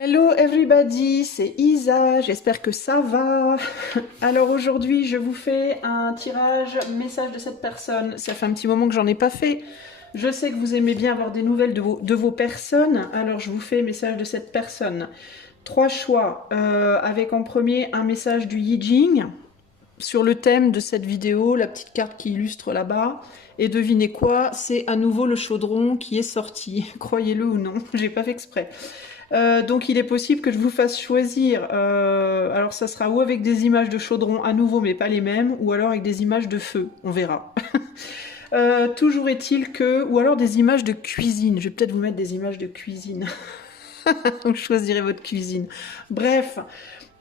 Hello everybody, c'est Isa, j'espère que ça va. Alors aujourd'hui je vous fais un tirage message de cette personne. Ça fait un petit moment que j'en ai pas fait. Je sais que vous aimez bien avoir des nouvelles de vos personnes, alors je vous fais message de cette personne. Trois choix, avec en premier un message du Yi Jing sur le thème de cette vidéo, la petite carte qui illustre là-bas. Et devinez quoi, c'est à nouveau le chaudron qui est sorti, croyez-le ou non, j'ai pas fait exprès. Donc il est possible que je vous fasse choisir, alors ça sera ou avec des images de chaudron à nouveau mais pas les mêmes, ou alors avec des images de feu, on verra. Toujours est-il que, ou alors des images de cuisine, je vais peut-être vous mettre des images de cuisine, vous choisirez votre cuisine. Bref,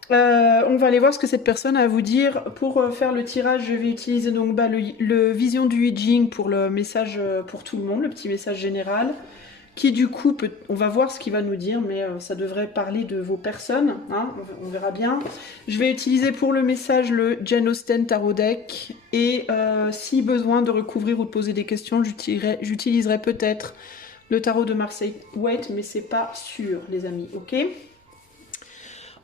on va aller voir ce que cette personne a à vous dire. Pour faire le tirage, je vais utiliser donc le Vision du I Ching pour le message pour tout le monde, le petit message général qui du coup, on va voir ce qu'il va nous dire, mais ça devrait parler de vos personnes, hein, on verra bien. Je vais utiliser pour le message le Jane Austen Tarot Deck, et si besoin de recouvrir ou de poser des questions, j'utiliserai peut-être le tarot de Marseille Waite, mais c'est pas sûr, les amis, ok?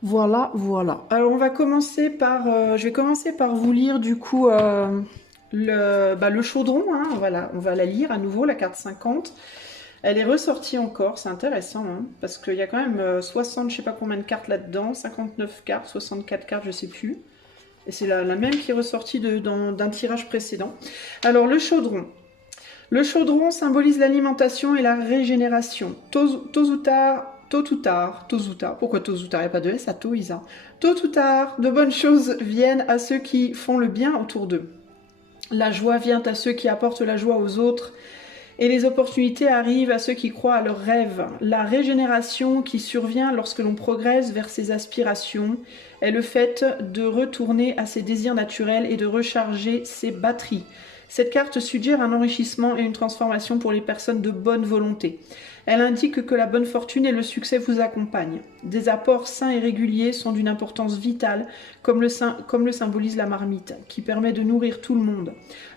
Voilà, voilà. Alors on va commencer par, je vais commencer par vous lire du coup le chaudron, hein, voilà, on va la lire à nouveau, la carte 50. Elle est ressortie encore, c'est intéressant, hein, parce qu'il y a quand même 60, je sais pas combien de cartes là-dedans, 59 cartes, 64 cartes, je sais plus. Et c'est la même qui est ressortie d'un tirage précédent. Alors, le chaudron. Le chaudron symbolise l'alimentation et la régénération. Tôt ou tard, pourquoi tôt ou tard, il n'y a pas de S à tôt, Isa. Tôt ou tard, de bonnes choses viennent à ceux qui font le bien autour d'eux. La joie vient à ceux qui apportent la joie aux autres. Et les opportunités arrivent à ceux qui croient à leurs rêves. La régénération qui survient lorsque l'on progresse vers ses aspirations est le fait de retourner à ses désirs naturels et de recharger ses batteries. Cette carte suggère un enrichissement et une transformation pour les personnes de bonne volonté. Elle indique que la bonne fortune et le succès vous accompagnent. Des apports sains et réguliers sont d'une importance vitale, comme le symbolise la marmite, qui permet de nourrir tout le monde.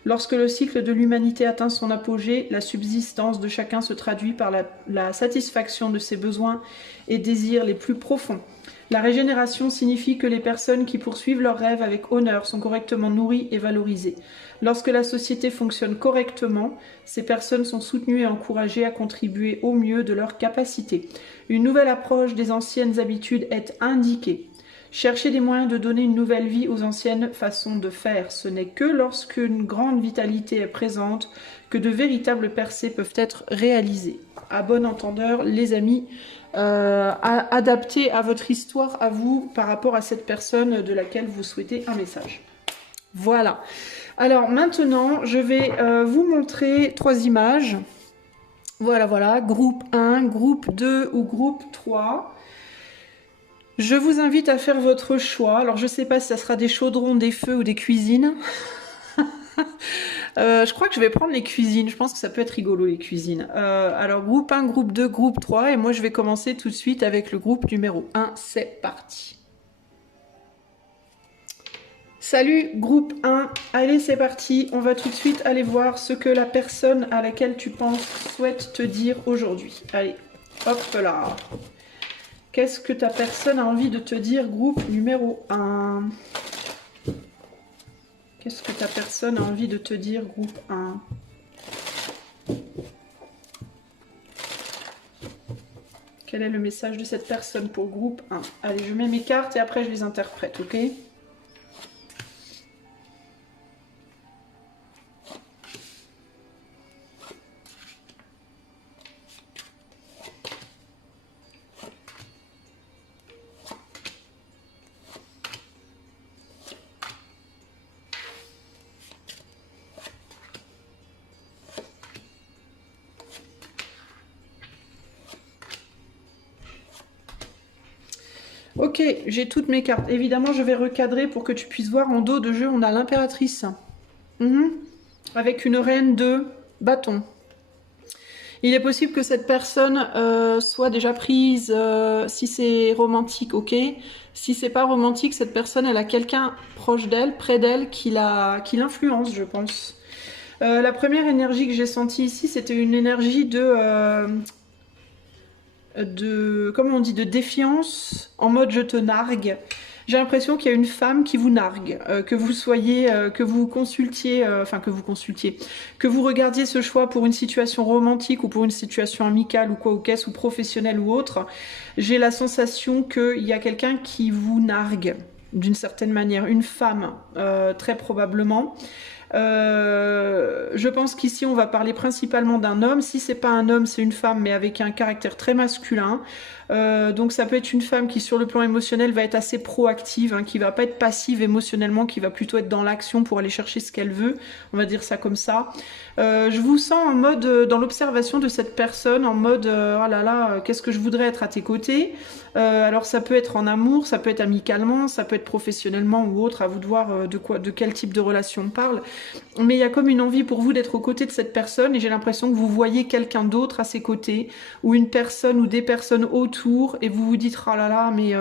Lorsque le cycle de l'humanité atteint son apogée, la subsistance de chacun se traduit par la satisfaction de ses besoins et désirs les plus profonds. La régénération signifie que les personnes qui poursuivent leurs rêves avec honneur sont correctement nourries et valorisées. Lorsque la société fonctionne correctement, ces personnes sont soutenues et encouragées à contribuer au mieux de leurs capacités. Une nouvelle approche des anciennes habitudes est indiquée. Chercher des moyens de donner une nouvelle vie aux anciennes façons de faire. Ce n'est que lorsqu'une grande vitalité est présente que de véritables percées peuvent être réalisées. À bon entendeur, les amis, adaptez à votre histoire, à vous, par rapport à cette personne de laquelle vous souhaitez un message. Voilà. Alors maintenant, je vais vous montrer 3 images. Voilà, voilà. Groupe 1, groupe 2 ou groupe 3. Je vous invite à faire votre choix. Alors, je ne sais pas si ça sera des chaudrons, des feux ou des cuisines. Je crois que je vais prendre les cuisines. Je pense que ça peut être rigolo, les cuisines. Alors, groupe 1, groupe 2, groupe 3. Et moi, je vais commencer tout de suite avec le groupe numéro 1. C'est parti. Salut, groupe 1. Allez, c'est parti. On va tout de suite aller voir ce que la personne à laquelle tu penses souhaite te dire aujourd'hui. Allez, hop là. Qu'est-ce que ta personne a envie de te dire, groupe numéro 1? Qu'est-ce que ta personne a envie de te dire, groupe 1? Quel est le message de cette personne pour groupe 1? Allez, je mets mes cartes et après je les interprète, ok? Ok, j'ai toutes mes cartes. Évidemment, je vais recadrer pour que tu puisses voir. En dos de jeu, on a l'impératrice. Avec une reine de bâton. Il est possible que cette personne soit déjà prise, si c'est romantique, ok. Si c'est pas romantique, cette personne, elle a quelqu'un proche d'elle, près d'elle, qui l'influence, je pense. La première énergie que j'ai sentie ici, c'était une énergie de... comment on dit, de défiance, en mode je te nargue. J'ai l'impression qu'il y a une femme qui vous nargue, que vous soyez, que vous consultiez, que vous regardiez ce choix pour une situation romantique ou pour une situation amicale ou quoi ou qu'est-ce, ou professionnelle ou autre. J'ai la sensation qu'il y a quelqu'un qui vous nargue d'une certaine manière, une femme, très probablement. Je pense qu'ici on va parler principalement d'un homme. Si c'est pas un homme, c'est une femme, mais avec un caractère très masculin. Donc ça peut être une femme qui sur le plan émotionnel va être assez proactive, hein, qui va pas être passive émotionnellement, qui va plutôt être dans l'action pour aller chercher ce qu'elle veut, on va dire ça comme ça. Je vous sens en mode, dans l'observation de cette personne, en mode oh là là, qu'est-ce que je voudrais être à tes côtés. Alors ça peut être en amour, ça peut être amicalement, ça peut être professionnellement ou autre, à vous de voir de quel type de relation on parle. Mais il y a comme une envie pour vous d'être aux côtés de cette personne, et j'ai l'impression que vous voyez quelqu'un d'autre à ses côtés, ou une personne ou des personnes autour, et vous vous dites oh là là, mais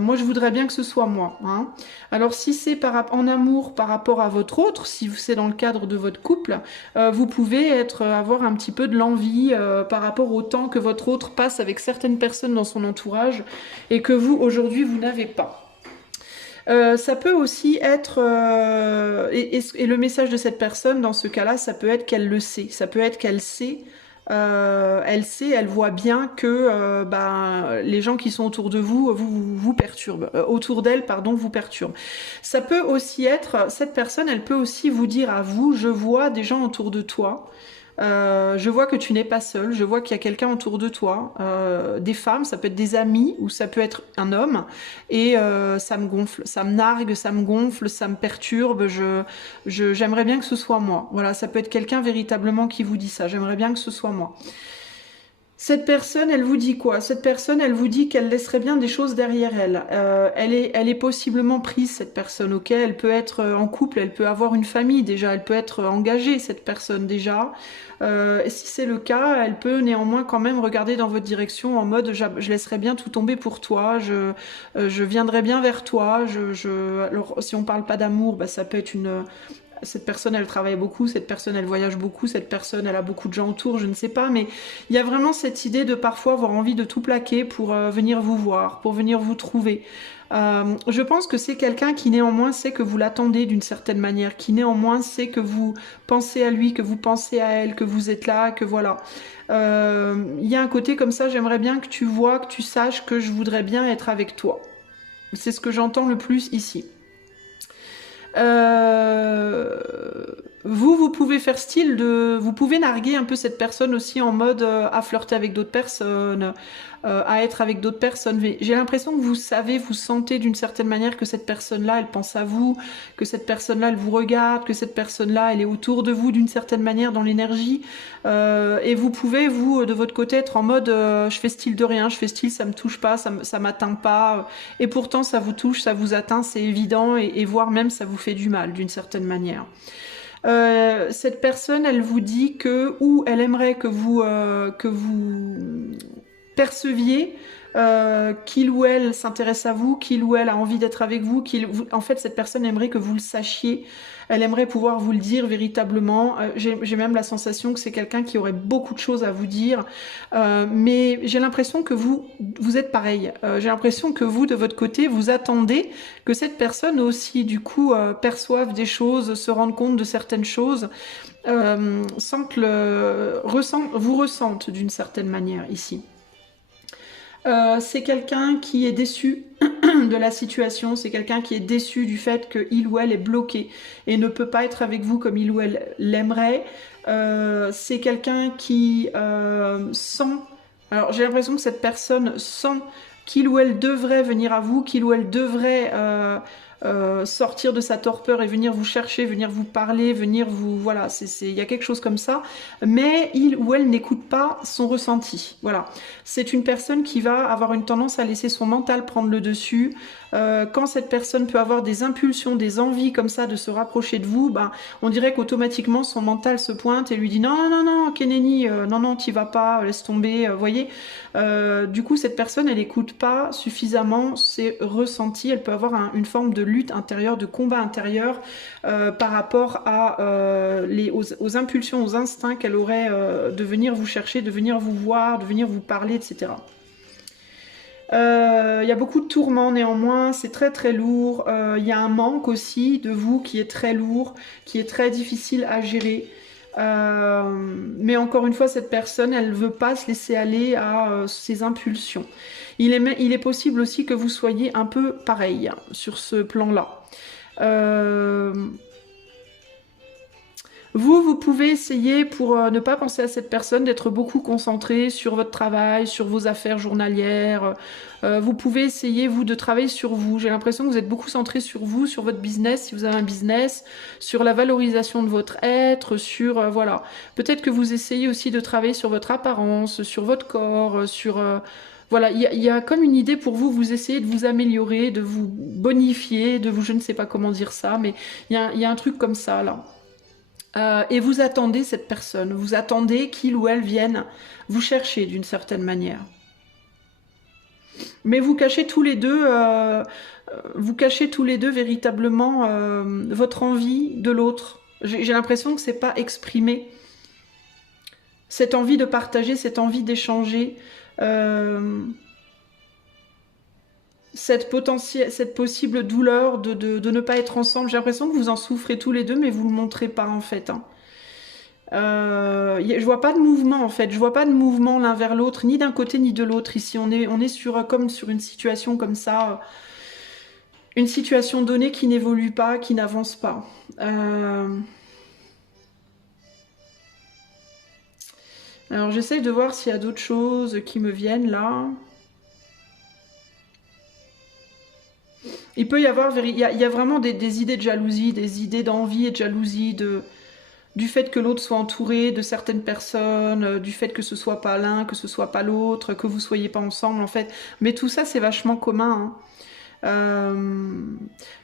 moi je voudrais bien que ce soit moi, hein. Alors si c'est en amour par rapport à votre autre, si c'est dans le cadre de votre couple, vous pouvez avoir un petit peu de l'envie par rapport au temps que votre autre passe avec certaines personnes dans son entourage, et que vous aujourd'hui vous n'avez pas. Ça peut aussi être, et le message de cette personne dans ce cas-là, ça peut être qu'elle le sait, ça peut être qu'elle sait, elle voit bien que les gens qui sont autour de vous perturbent, autour d'elle, pardon, vous perturbent. Ça peut aussi être, cette personne, elle peut aussi vous dire à vous, je vois des gens autour de toi. Je vois que tu n'es pas seul, je vois qu'il y a quelqu'un autour de toi, des femmes, ça peut être des amis ou ça peut être un homme, et ça me gonfle, ça me nargue, ça me gonfle, ça me perturbe, j'aimerais bien que ce soit moi. Voilà, ça peut être quelqu'un véritablement qui vous dit ça, j'aimerais bien que ce soit moi. Cette personne, elle vous dit quoi? Cette personne, elle vous dit qu'elle laisserait bien des choses derrière elle. Elle est possiblement prise, cette personne, ok? Elle peut être en couple, elle peut avoir une famille déjà, elle peut être engagée, cette personne déjà. Et si c'est le cas, elle peut néanmoins quand même regarder dans votre direction en mode je laisserais bien tout tomber pour toi, je viendrai bien vers toi. Alors, si on parle pas d'amour, ça peut être cette personne, elle travaille beaucoup, cette personne, elle voyage beaucoup, cette personne, elle a beaucoup de gens autour, je ne sais pas, mais il y a vraiment cette idée de parfois avoir envie de tout plaquer pour venir vous voir, pour venir vous trouver. Je pense que c'est quelqu'un qui néanmoins sait que vous l'attendez d'une certaine manière, qui néanmoins sait que vous pensez à lui, que vous pensez à elle, que vous êtes là, que voilà. Il y a un côté comme ça, j'aimerais bien que tu vois, que tu saches que je voudrais bien être avec toi. C'est ce que j'entends le plus ici. Vous pouvez faire vous pouvez narguer un peu cette personne aussi en mode à flirter avec d'autres personnes, à être avec d'autres personnes. J'ai l'impression que vous savez, vous sentez d'une certaine manière que cette personne-là, elle pense à vous, que cette personne-là, elle vous regarde, que cette personne-là, elle est autour de vous d'une certaine manière dans l'énergie. Et vous pouvez, vous, de votre côté, être en mode je fais style de rien, je fais style ça me touche pas, ça m'atteint pas. Et pourtant, ça vous touche, ça vous atteint, c'est évident, et voire même ça vous fait du mal d'une certaine manière. Cette personne, elle vous dit que, ou elle aimerait que vous perceviez qu'il ou elle s'intéresse à vous, qu'il ou elle a envie d'être avec vous, en fait, cette personne aimerait que vous le sachiez. Elle aimerait pouvoir vous le dire véritablement. J'ai même la sensation que c'est quelqu'un qui aurait beaucoup de choses à vous dire. Mais j'ai l'impression que vous êtes pareil. J'ai l'impression que vous, de votre côté, vous attendez que cette personne aussi, du coup, perçoive des choses, se rende compte de certaines choses, sans que vous ressente d'une certaine manière ici. C'est quelqu'un qui est déçu de la situation, c'est quelqu'un qui est déçu du fait qu'il ou elle est bloqué et ne peut pas être avec vous comme il ou elle l'aimerait. C'est quelqu'un qui sent... Alors j'ai l'impression que cette personne sent qu'il ou elle devrait venir à vous, qu'il ou elle devrait sortir de sa torpeur et venir vous chercher, venir vous parler, venir vous... Voilà, il y a quelque chose comme ça. Mais il ou elle n'écoute pas son ressenti. Voilà. C'est une personne qui va avoir une tendance à laisser son mental prendre le dessus. Quand cette personne peut avoir des impulsions, des envies comme ça de se rapprocher de vous, on dirait qu'automatiquement son mental se pointe et lui dit non, non, non, Keneni, non, t'y vas pas, laisse tomber, voyez. Du coup, cette personne, elle n'écoute pas suffisamment ses ressentis, elle peut avoir une forme de lutte intérieure, de combat intérieur par rapport à, aux impulsions, aux instincts qu'elle aurait de venir vous chercher, de venir vous voir, de venir vous parler, etc. Il y a beaucoup de tourments néanmoins, c'est très très lourd. Il y a un manque aussi de vous qui est très lourd, qui est très difficile à gérer. Mais encore une fois, cette personne, elle ne veut pas se laisser aller à ses impulsions. Il est possible aussi que vous soyez un peu pareil sur ce plan-là. Vous pouvez essayer, pour ne pas penser à cette personne, d'être beaucoup concentré sur votre travail, sur vos affaires journalières. Vous pouvez essayer, vous, de travailler sur vous. J'ai l'impression que vous êtes beaucoup centré sur vous, sur votre business, si vous avez un business, sur la valorisation de votre être, sur... voilà. Peut-être que vous essayez aussi de travailler sur votre apparence, sur votre corps, sur... voilà, il y a comme une idée pour vous, vous essayez de vous améliorer, de vous bonifier, de vous... Je ne sais pas comment dire ça, mais il y a un truc comme ça, là. Et vous attendez cette personne, vous attendez qu'il ou elle vienne vous chercher d'une certaine manière. Mais vous cachez tous les deux véritablement votre envie de l'autre. J'ai l'impression que c'est pas exprimé. Cette envie de partager, cette envie d'échanger, cette possible douleur de ne pas être ensemble. J'ai l'impression que vous en souffrez tous les deux, mais vous ne le montrez pas en fait. Hein. Je vois pas de mouvement en fait, je vois pas de mouvement l'un vers l'autre, ni d'un côté ni de l'autre. Ici, on est sur, comme sur une situation comme ça, une situation donnée qui n'évolue pas, qui n'avance pas. Alors j'essaye de voir s'il y a d'autres choses qui me viennent là. Il peut y avoir, il y a vraiment des idées de jalousie, des idées d'envie et de jalousie, du fait que l'autre soit entouré de certaines personnes, du fait que ce soit pas l'un, que ce soit pas l'autre, que vous soyez pas ensemble en fait. Mais tout ça c'est vachement commun. Hein.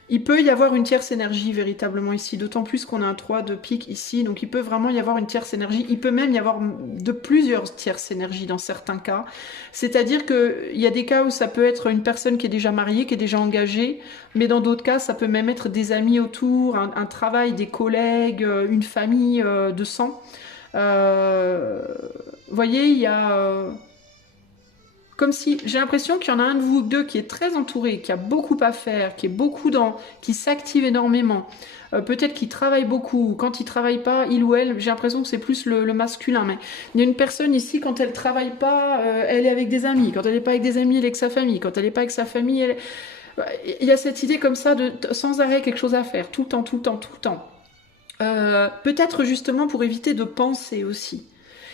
Il peut y avoir une tierce énergie véritablement ici, d'autant plus qu'on a un 3 de pique ici, donc il peut vraiment y avoir une tierce énergie, il peut même y avoir de plusieurs tierces énergies dans certains cas, c'est-à-dire qu'il y a des cas où ça peut être une personne qui est déjà mariée, qui est déjà engagée, mais dans d'autres cas ça peut même être des amis autour, un travail, des collègues, une famille de sang. Vous voyez, il y a... comme si, j'ai l'impression qu'il y en a un de vous deux qui est très entouré, qui a beaucoup à faire, qui s'active énormément, peut-être qu'il travaille beaucoup, quand il travaille pas, il ou elle, j'ai l'impression que c'est plus le masculin, mais il y a une personne ici, quand elle travaille pas, elle est avec des amis, quand elle n'est pas avec des amis, elle est avec sa famille, quand elle n'est pas avec sa famille, il y a cette idée comme ça de sans arrêt quelque chose à faire, tout le temps, tout le temps, tout le temps. Peut-être justement pour éviter de penser aussi.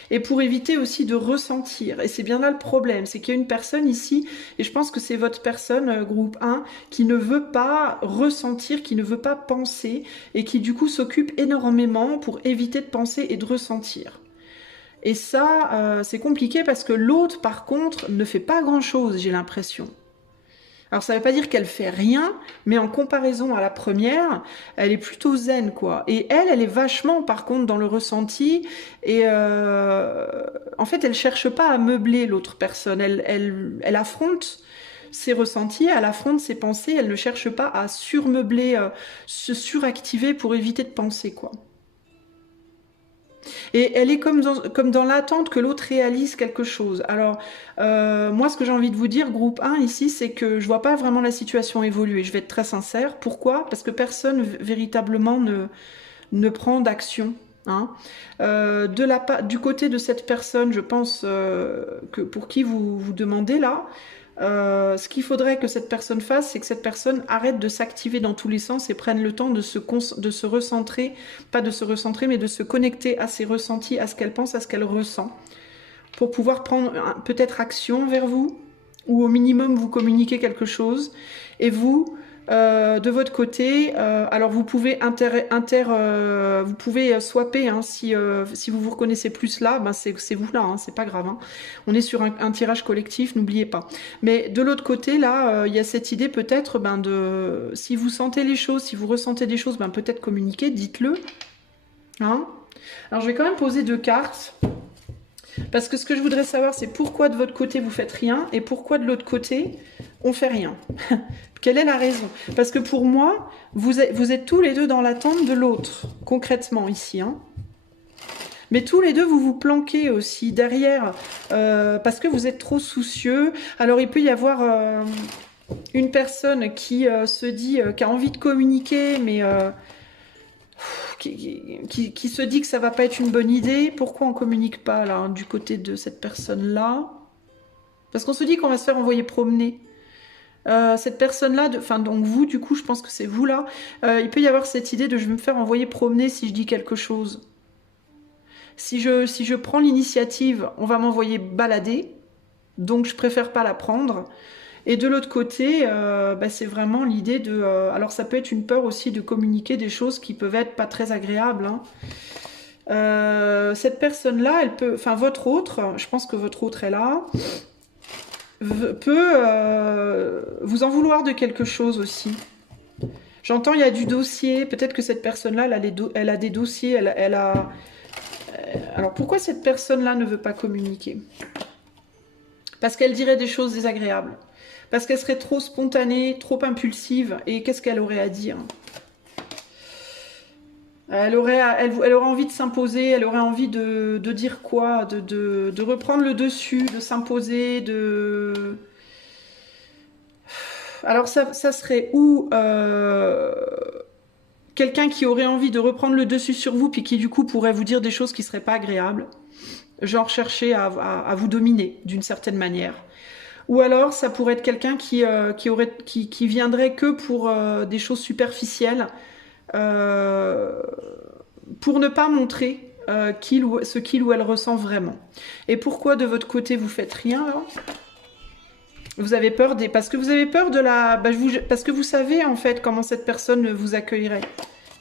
Et pour éviter aussi de ressentir. Et c'est bien là le problème, c'est qu'il y a une personne ici, et je pense que c'est votre personne, groupe 1, qui ne veut pas ressentir, qui ne veut pas penser, et qui du coup s'occupe énormément pour éviter de penser et de ressentir. Et ça, c'est compliqué parce que l'autre, par contre, ne fait pas grand-chose, j'ai l'impression. Alors ça ne veut pas dire qu'elle fait rien, mais en comparaison à la première, elle est plutôt zen, quoi. Et elle est vachement, par contre, dans le ressenti. Et en fait, elle cherche pas à meubler l'autre personne. Elle affronte ses ressentis, elle affronte ses pensées. Elle ne cherche pas à surmeubler, se suractiver pour éviter de penser, quoi. Et elle est comme dans l'attente que l'autre réalise quelque chose. Alors, moi, ce que j'ai envie de vous dire, groupe 1, ici, c'est que je vois pas vraiment la situation évoluer. Je vais être très sincère. Pourquoi? Parce que personne, véritablement, ne prend d'action. Hein. Du côté de cette personne, je pense que pour qui vous demandez là, ce qu'il faudrait que cette personne fasse, c'est que cette personne arrête de s'activer dans tous les sens et prenne le temps de se recentrer, pas de se recentrer, mais de se connecter à ses ressentis, à ce qu'elle pense, à ce qu'elle ressent, pour pouvoir prendre peut-être action vers vous, ou au minimum vous communiquer quelque chose, et vous, de votre côté, alors vous pouvez vous pouvez swapper, hein, si vous vous reconnaissez plus là, ben c'est vous là, hein, c'est pas grave. Hein. On est sur un tirage collectif, n'oubliez pas. Mais de l'autre côté, là, il y a cette idée peut-être si vous sentez les choses, si vous ressentez des choses, ben peut-être communiquer, dites-le. Hein. Alors je vais quand même poser 2 cartes. Parce que ce que je voudrais savoir, c'est pourquoi de votre côté vous faites rien et pourquoi de l'autre côté on fait rien. Quelle est la raison? Parce que pour moi, vous êtes tous les deux dans l'attente de l'autre, concrètement ici. Hein. Mais tous les deux, vous vous planquez aussi derrière, parce que vous êtes trop soucieux. Alors il peut y avoir une personne qui se dit, qui a envie de communiquer, mais qui se dit que ça va pas être une bonne idée. Pourquoi on communique pas là, hein, du côté de cette personne-là? Parce qu'on se dit qu'on va se faire envoyer promener. Cette personne-là, enfin donc vous, du coup, je pense que c'est vous là, il peut y avoir cette idée de je vais me faire envoyer promener si je dis quelque chose. Si je prends l'initiative, on va m'envoyer balader, donc je préfère pas la prendre. Et de l'autre côté, c'est vraiment l'idée de... alors ça peut être une peur aussi de communiquer des choses qui peuvent être pas très agréables. Hein. Cette personne-là, elle peut... Enfin, votre autre, je pense que votre autre est là, peut vous en vouloir de quelque chose aussi. J'entends, il y a du dossier. Peut-être que cette personne-là, elle a des dossiers, elle a... Alors, pourquoi cette personne-là ne veut pas communiquer? Parce qu'elle dirait des choses désagréables. Parce qu'elle serait trop spontanée, trop impulsive. Et qu'est-ce qu'elle aurait à dire? Elle aurait envie de s'imposer, elle aurait envie de dire quoi? De reprendre le dessus, de s'imposer, de... Alors ça serait ou quelqu'un qui aurait envie de reprendre le dessus sur vous, puis qui du coup pourrait vous dire des choses qui seraient pas agréables, genre chercher à vous dominer d'une certaine manière. Ou alors ça pourrait être quelqu'un qui viendrait que pour des choses superficielles, pour ne pas montrer ce qu'il ou elle ressent vraiment. Et pourquoi de votre côté vous faites rien alors? Vous avez peur parce que vous avez peur de la... parce que vous savez en fait comment cette personne vous accueillerait.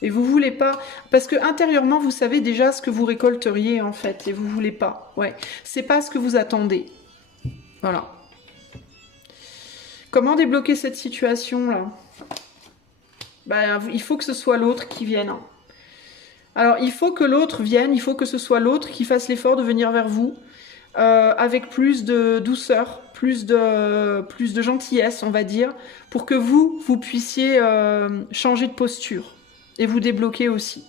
Et vous voulez pas... Parce que intérieurement, vous savez déjà ce que vous récolteriez en fait. Et vous voulez pas. Ouais. C'est pas ce que vous attendez. Voilà. Comment débloquer cette situation là? Il faut que ce soit l'autre qui vienne. Alors, il faut que l'autre vienne. Il faut que ce soit l'autre qui fasse l'effort de venir vers vous. Avec plus de douceur, plus de gentillesse, on va dire, pour que vous puissiez changer de posture et vous débloquer aussi.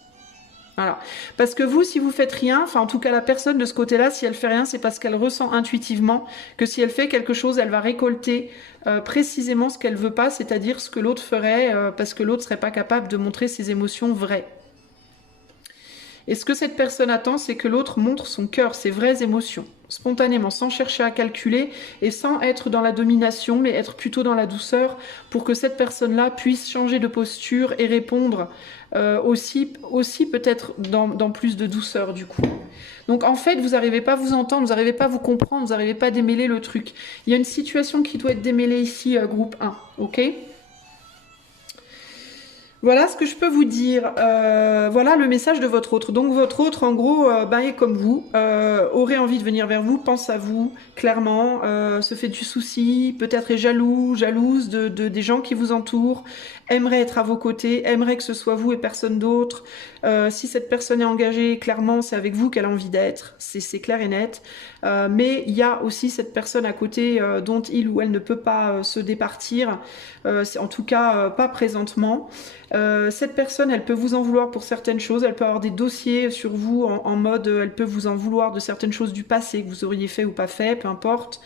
Voilà. Parce que vous, si vous faites rien, enfin en tout cas la personne de ce côté-là, si elle fait rien, c'est parce qu'elle ressent intuitivement que si elle fait quelque chose, elle va récolter précisément ce qu'elle veut pas, c'est-à-dire ce que l'autre ferait, parce que l'autre serait pas capable de montrer ses émotions vraies. Et ce que cette personne attend, c'est que l'autre montre son cœur, ses vraies émotions, spontanément, sans chercher à calculer et sans être dans la domination, mais être plutôt dans la douceur pour que cette personne-là puisse changer de posture et répondre aussi peut-être dans plus de douceur du coup. Donc en fait, vous n'arrivez pas à vous entendre, vous n'arrivez pas à vous comprendre, vous n'arrivez pas à démêler le truc. Il y a une situation qui doit être démêlée ici, groupe 1, ok ? Voilà ce que je peux vous dire. Voilà le message de votre autre. Donc votre autre, en gros, est comme vous, aurait envie de venir vers vous, pense à vous, clairement, se fait du souci, peut-être est jalouse des gens qui vous entourent, aimerait être à vos côtés, aimerait que ce soit vous et personne d'autre. Si cette personne est engagée, clairement, c'est avec vous qu'elle a envie d'être, c'est clair et net. Mais il y a aussi cette personne à côté dont il ou elle ne peut pas se départir, en tout cas pas présentement. Cette personne, elle peut vous en vouloir pour certaines choses, elle peut avoir des dossiers sur vous en mode, elle peut vous en vouloir de certaines choses du passé que vous auriez fait ou pas fait, peu importe.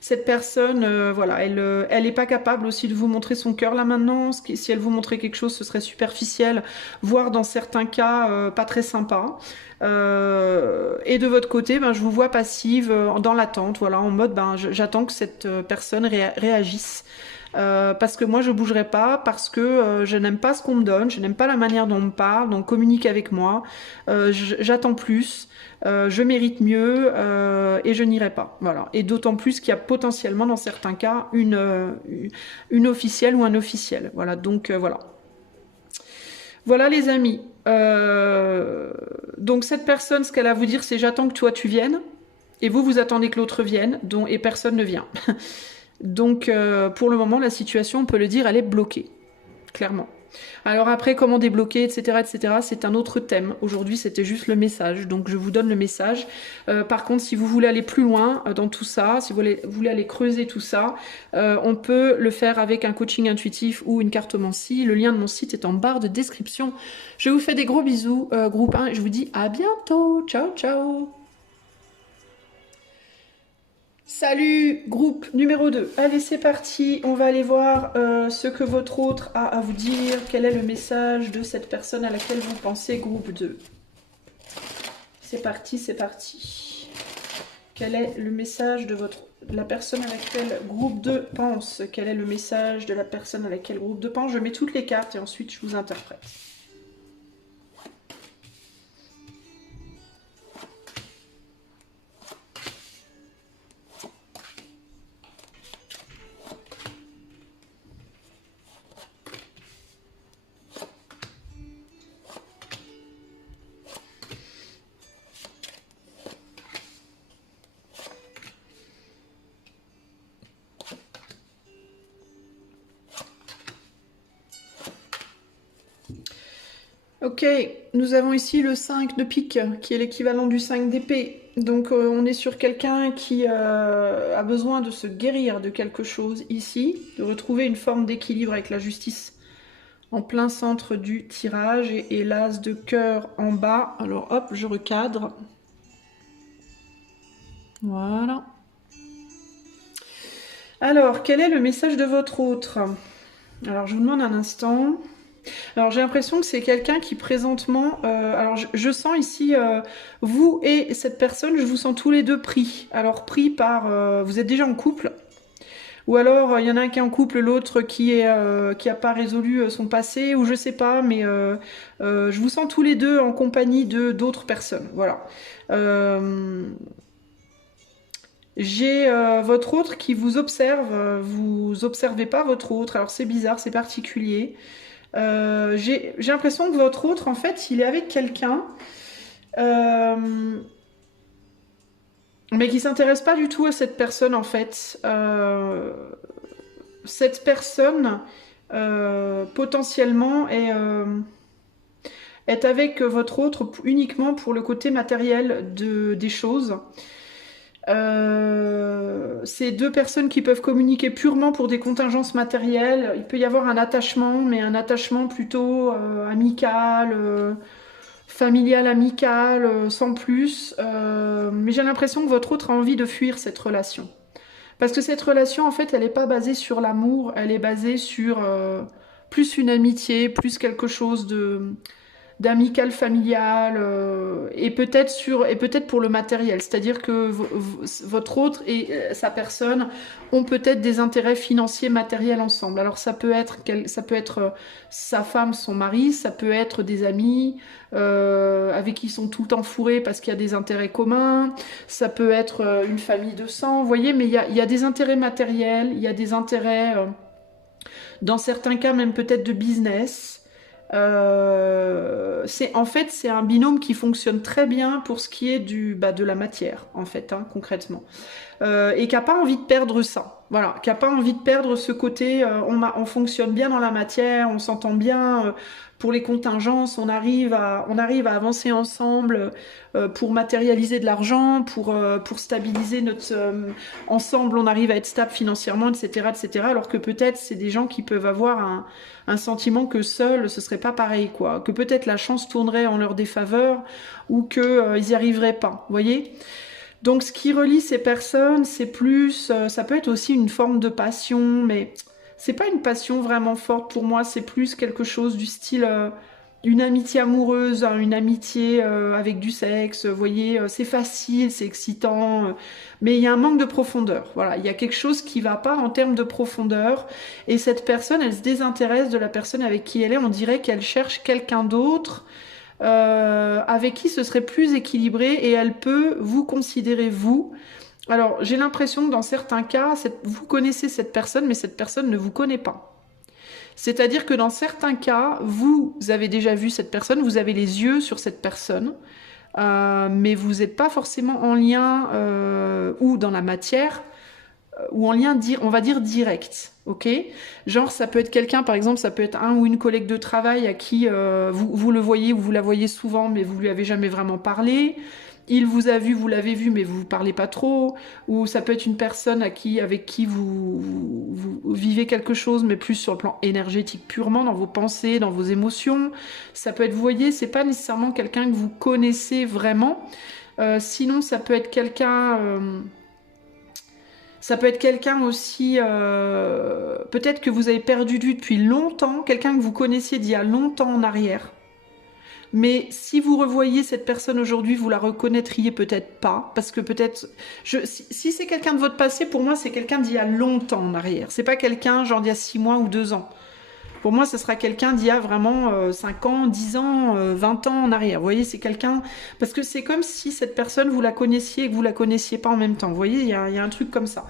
Cette personne, voilà, elle n'est pas capable aussi de vous montrer son cœur là maintenant. Si elle vous montrait quelque chose, ce serait superficiel, voire dans certains cas pas très sympa. Et de votre côté, je vous vois passive, dans l'attente, voilà, en mode, j'attends que cette personne réagisse. Parce que moi je bougerai pas, parce que je n'aime pas ce qu'on me donne, je n'aime pas la manière dont on me parle, donc communique avec moi, j'attends plus, je mérite mieux et je n'irai pas. Voilà. Et d'autant plus qu'il y a potentiellement dans certains cas une officielle ou un officiel. Voilà, donc voilà. Voilà les amis. Donc cette personne, ce qu'elle a à vous dire, c'est j'attends que toi tu viennes, et vous attendez que l'autre vienne, et personne ne vient. Donc, pour le moment, la situation, on peut le dire, elle est bloquée, clairement. Alors après, comment débloquer, etc., c'est un autre thème. Aujourd'hui, c'était juste le message, donc je vous donne le message. Par contre, si vous voulez aller plus loin dans tout ça, si voulez aller creuser tout ça, on peut le faire avec un coaching intuitif ou une cartomancie. Le lien de mon site est en barre de description. Je vous fais des gros bisous, groupe 1, et je vous dis à bientôt. Ciao, ciao. Salut, groupe numéro 2. Allez, c'est parti. On va aller voir ce que votre autre a à vous dire. Quel est le message de cette personne à laquelle vous pensez, groupe 2. C'est parti, c'est parti. Quel est le message de la personne à laquelle groupe 2 pense? Quel est le message de la personne à laquelle groupe 2 pense? Je mets toutes les cartes et ensuite je vous interprète. Ok, nous avons ici le 5 de pique, qui est l'équivalent du 5 d'épée. Donc on est sur quelqu'un qui a besoin de se guérir de quelque chose ici, de retrouver une forme d'équilibre avec la justice en plein centre du tirage, et l'as de cœur en bas. Alors hop, je recadre. Voilà. Alors, quel est le message de votre autre? Alors, je vous demande un instant. Alors j'ai l'impression que c'est quelqu'un qui présentement... alors je sens ici, vous et cette personne, je vous sens tous les deux pris. Alors pris par... vous êtes déjà en couple. Ou alors il y en a un qui est en couple, l'autre qui a pas résolu son passé, ou je sais pas, mais je vous sens tous les deux en compagnie de d'autres personnes. Voilà. J'ai votre autre qui vous observe, vous observez pas votre autre, alors c'est bizarre, c'est particulier. J'ai l'impression que votre autre, en fait, il est avec quelqu'un, mais qui s'intéresse pas du tout à cette personne, en fait. Cette personne, potentiellement, est avec votre autre uniquement pour le côté matériel des choses. C'est deux personnes qui peuvent communiquer purement pour des contingences matérielles. Il peut y avoir un attachement, mais un attachement plutôt amical, familial, amical, sans plus. Mais j'ai l'impression que votre autre a envie de fuir cette relation. Parce que cette relation, en fait, elle n'est pas basée sur l'amour, elle est basée sur plus une amitié, plus quelque chose d'amical, familial, et peut-être pour le matériel, c'est-à-dire que votre autre et sa personne ont peut-être des intérêts financiers matériels ensemble. Alors ça peut être sa femme, son mari, ça peut être des amis avec qui ils sont tout le temps fourrés parce qu'il y a des intérêts communs, ça peut être une famille de sang, vous voyez, mais il y a des intérêts matériels, il y a des intérêts dans certains cas même peut-être de business. En fait, c'est un binôme qui fonctionne très bien pour ce qui est de la matière, en fait, hein, concrètement. Et qui n'a pas envie de perdre ça. Voilà, qui n'a pas envie de perdre ce côté, on fonctionne bien dans la matière, on s'entend bien pour les contingences, on arrive à avancer ensemble pour matérialiser de l'argent, pour stabiliser notre... ensemble, on arrive à être stable financièrement, etc., etc. Alors que peut-être, c'est des gens qui peuvent avoir un sentiment que seul, ce serait pas pareil, quoi. Que peut-être la chance tournerait en leur défaveur ou qu'ils n'y arriveraient pas, vous voyez ? Donc ce qui relie ces personnes, c'est plus... ça peut être aussi une forme de passion, mais c'est pas une passion vraiment forte pour moi, c'est plus quelque chose du style... une amitié amoureuse, hein, une amitié avec du sexe, vous voyez, c'est facile, c'est excitant, mais il y a un manque de profondeur. Voilà, il y a quelque chose qui va pas en termes de profondeur, et cette personne, elle se désintéresse de la personne avec qui elle est, on dirait qu'elle cherche quelqu'un d'autre, avec qui ce serait plus équilibré, et elle peut vous considérer, vous. Alors, j'ai l'impression que dans certains cas, vous connaissez cette personne, mais cette personne ne vous connaît pas. C'est-à-dire que dans certains cas, vous avez déjà vu cette personne, vous avez les yeux sur cette personne, mais vous n'êtes pas forcément en lien ou dans la matière ou en lien, on va dire direct, ok? Genre, ça peut être quelqu'un, par exemple, ça peut être un ou une collègue de travail à qui vous le voyez ou vous la voyez souvent, mais vous lui avez jamais vraiment parlé. Il vous a vu, vous l'avez vu, mais vous ne parlez pas trop. Ou ça peut être une personne avec qui vous vivez quelque chose, mais plus sur le plan énergétique purement, dans vos pensées, dans vos émotions. Ça peut être, vous voyez, c'est pas nécessairement quelqu'un que vous connaissez vraiment. Sinon, ça peut être quelqu'un... ça peut être quelqu'un aussi, peut-être que vous avez perdu de vue depuis longtemps, quelqu'un que vous connaissiez d'il y a longtemps en arrière. Mais si vous revoyez cette personne aujourd'hui, vous la reconnaîtriez peut-être pas, parce que peut-être, si c'est quelqu'un de votre passé, pour moi c'est quelqu'un d'il y a longtemps en arrière. C'est pas quelqu'un genre d'il y a 6 mois ou 2 ans. Pour moi, ce sera quelqu'un d'il y a vraiment 5 ans, 10 ans, 20 ans en arrière. Vous voyez, c'est quelqu'un... Parce que c'est comme si cette personne, vous la connaissiez et que vous la connaissiez pas en même temps. Vous voyez, il y a un truc comme ça.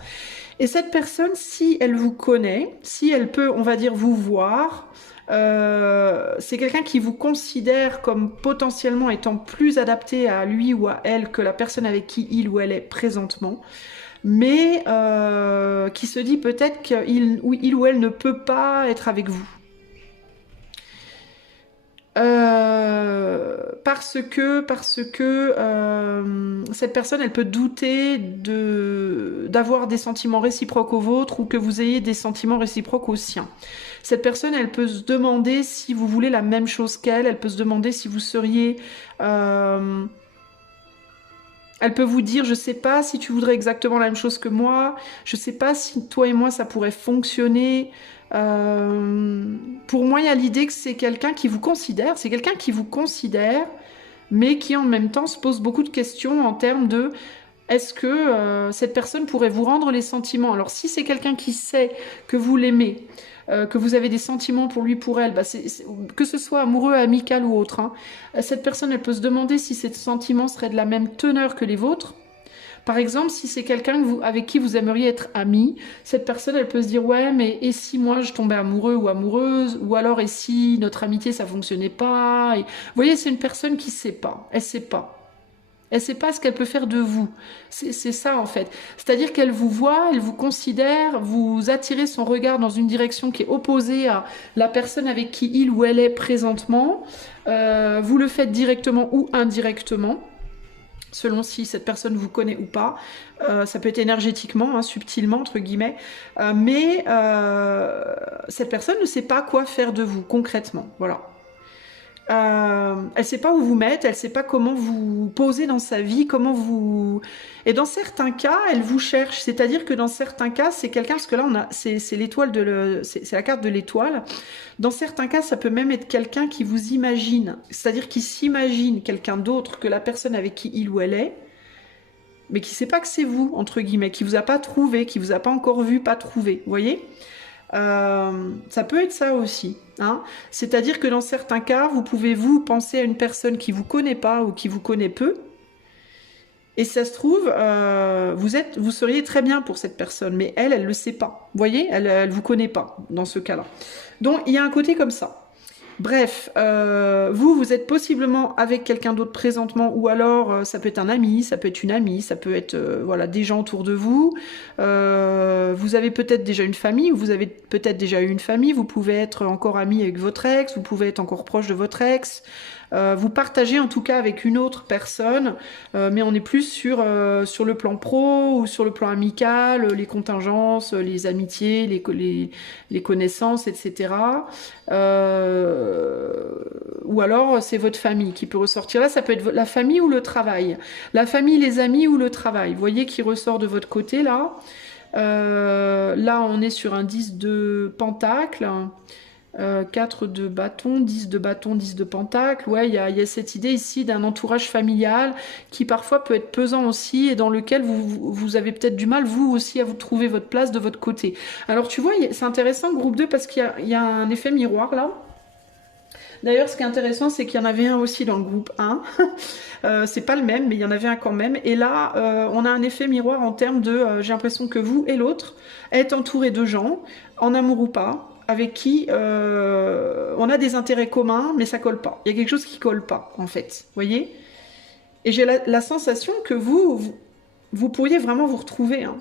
Et cette personne, si elle vous connaît, si elle peut, on va dire, vous voir... c'est quelqu'un qui vous considère comme potentiellement étant plus adapté à lui ou à elle que la personne avec qui il ou elle est présentement, mais qui se dit peut-être qu'il ou elle ne peut pas être avec vous. Parce que cette personne, elle peut douter d'avoir des sentiments réciproques aux vôtres ou que vous ayez des sentiments réciproques aux siens. Cette personne, elle peut se demander si vous voulez la même chose qu'elle, elle peut se demander si vous seriez... elle peut vous dire, je sais pas si tu voudrais exactement la même chose que moi, je sais pas si toi et moi ça pourrait fonctionner. Pour moi, il y a l'idée que c'est quelqu'un qui vous considère, mais qui en même temps se pose beaucoup de questions en termes de est-ce que cette personne pourrait vous rendre les sentiments? Alors si c'est quelqu'un qui sait que vous l'aimez, que vous avez des sentiments pour lui, pour elle, bah que ce soit amoureux, amical ou autre, hein, cette personne, elle peut se demander si ces sentiments seraient de la même teneur que les vôtres. Par exemple, si c'est quelqu'un avec qui vous aimeriez être ami, cette personne, elle peut se dire « Ouais, mais et si moi je tombais amoureux ou amoureuse? Ou alors et si notre amitié, ça fonctionnait pas ?» Et, vous voyez, c'est une personne qui sait pas. Elle sait pas. Elle sait pas ce qu'elle peut faire de vous. C'est ça, en fait. C'est-à-dire qu'elle vous voit, elle vous considère, vous attirez son regard dans une direction qui est opposée à la personne avec qui il ou elle est présentement. Vous le faites directement ou indirectement, selon si cette personne vous connaît ou pas. Ça peut être énergétiquement, hein, subtilement, entre guillemets. Mais cette personne ne sait pas quoi faire de vous, concrètement. Voilà. Elle sait pas où vous mettre, elle sait pas comment vous poser dans sa vie, comment vous... Et dans certains cas, elle vous cherche. C'est-à-dire que dans certains cas, c'est quelqu'un... Parce que là, c'est l'étoile c'est la carte de l'étoile. Dans certains cas, ça peut même être quelqu'un qui vous imagine. C'est-à-dire qui s'imagine quelqu'un d'autre que la personne avec qui il ou elle est, mais qui sait pas que c'est vous, entre guillemets, qui vous a pas trouvé, qui vous a pas encore vu, pas trouvé. Vous voyez ? Ça peut être ça aussi, hein. C'est-à-dire que dans certains cas, vous pouvez penser à une personne qui vous connaît pas ou qui vous connaît peu, et ça se trouve, vous seriez très bien pour cette personne, mais elle le sait pas. Vous voyez, elle vous connaît pas dans ce cas-là. Donc il y a un côté comme ça. Bref, vous êtes possiblement avec quelqu'un d'autre présentement, ou alors ça peut être un ami, ça peut être une amie, ça peut être voilà, des gens autour de vous. Vous avez peut-être déjà une famille, ou vous avez peut-être déjà eu une famille, vous pouvez être encore ami avec votre ex, vous pouvez être encore proche de votre ex. Vous partagez en tout cas avec une autre personne, mais on est plus sur le plan pro ou sur le plan amical, les contingences, les amitiés, les connaissances, etc. Ou alors c'est votre famille qui peut ressortir. Là, ça peut être la famille ou le travail. La famille, les amis ou le travail. Vous voyez qui ressort de votre côté là. Là, on est sur un 10 de pentacle. 4 de bâton, 10 de bâton, 10 de pentacle. Ouais, il y a cette idée ici d'un entourage familial qui parfois peut être pesant aussi et dans lequel vous avez peut-être du mal, vous aussi, à vous trouver votre place de votre côté. Alors, tu vois, c'est intéressant, groupe 2, parce qu'il y a un effet miroir là. D'ailleurs, ce qui est intéressant, c'est qu'il y en avait un aussi dans le groupe 1. C'est pas le même, mais il y en avait un quand même. Et là, on a un effet miroir en termes de... j'ai l'impression que vous et l'autre êtes entourés de gens, en amour ou pas, avec qui on a des intérêts communs, mais ça colle pas. Il y a quelque chose qui colle pas, en fait. Vous voyez? Et j'ai la sensation que vous pourriez vraiment vous retrouver. Hein.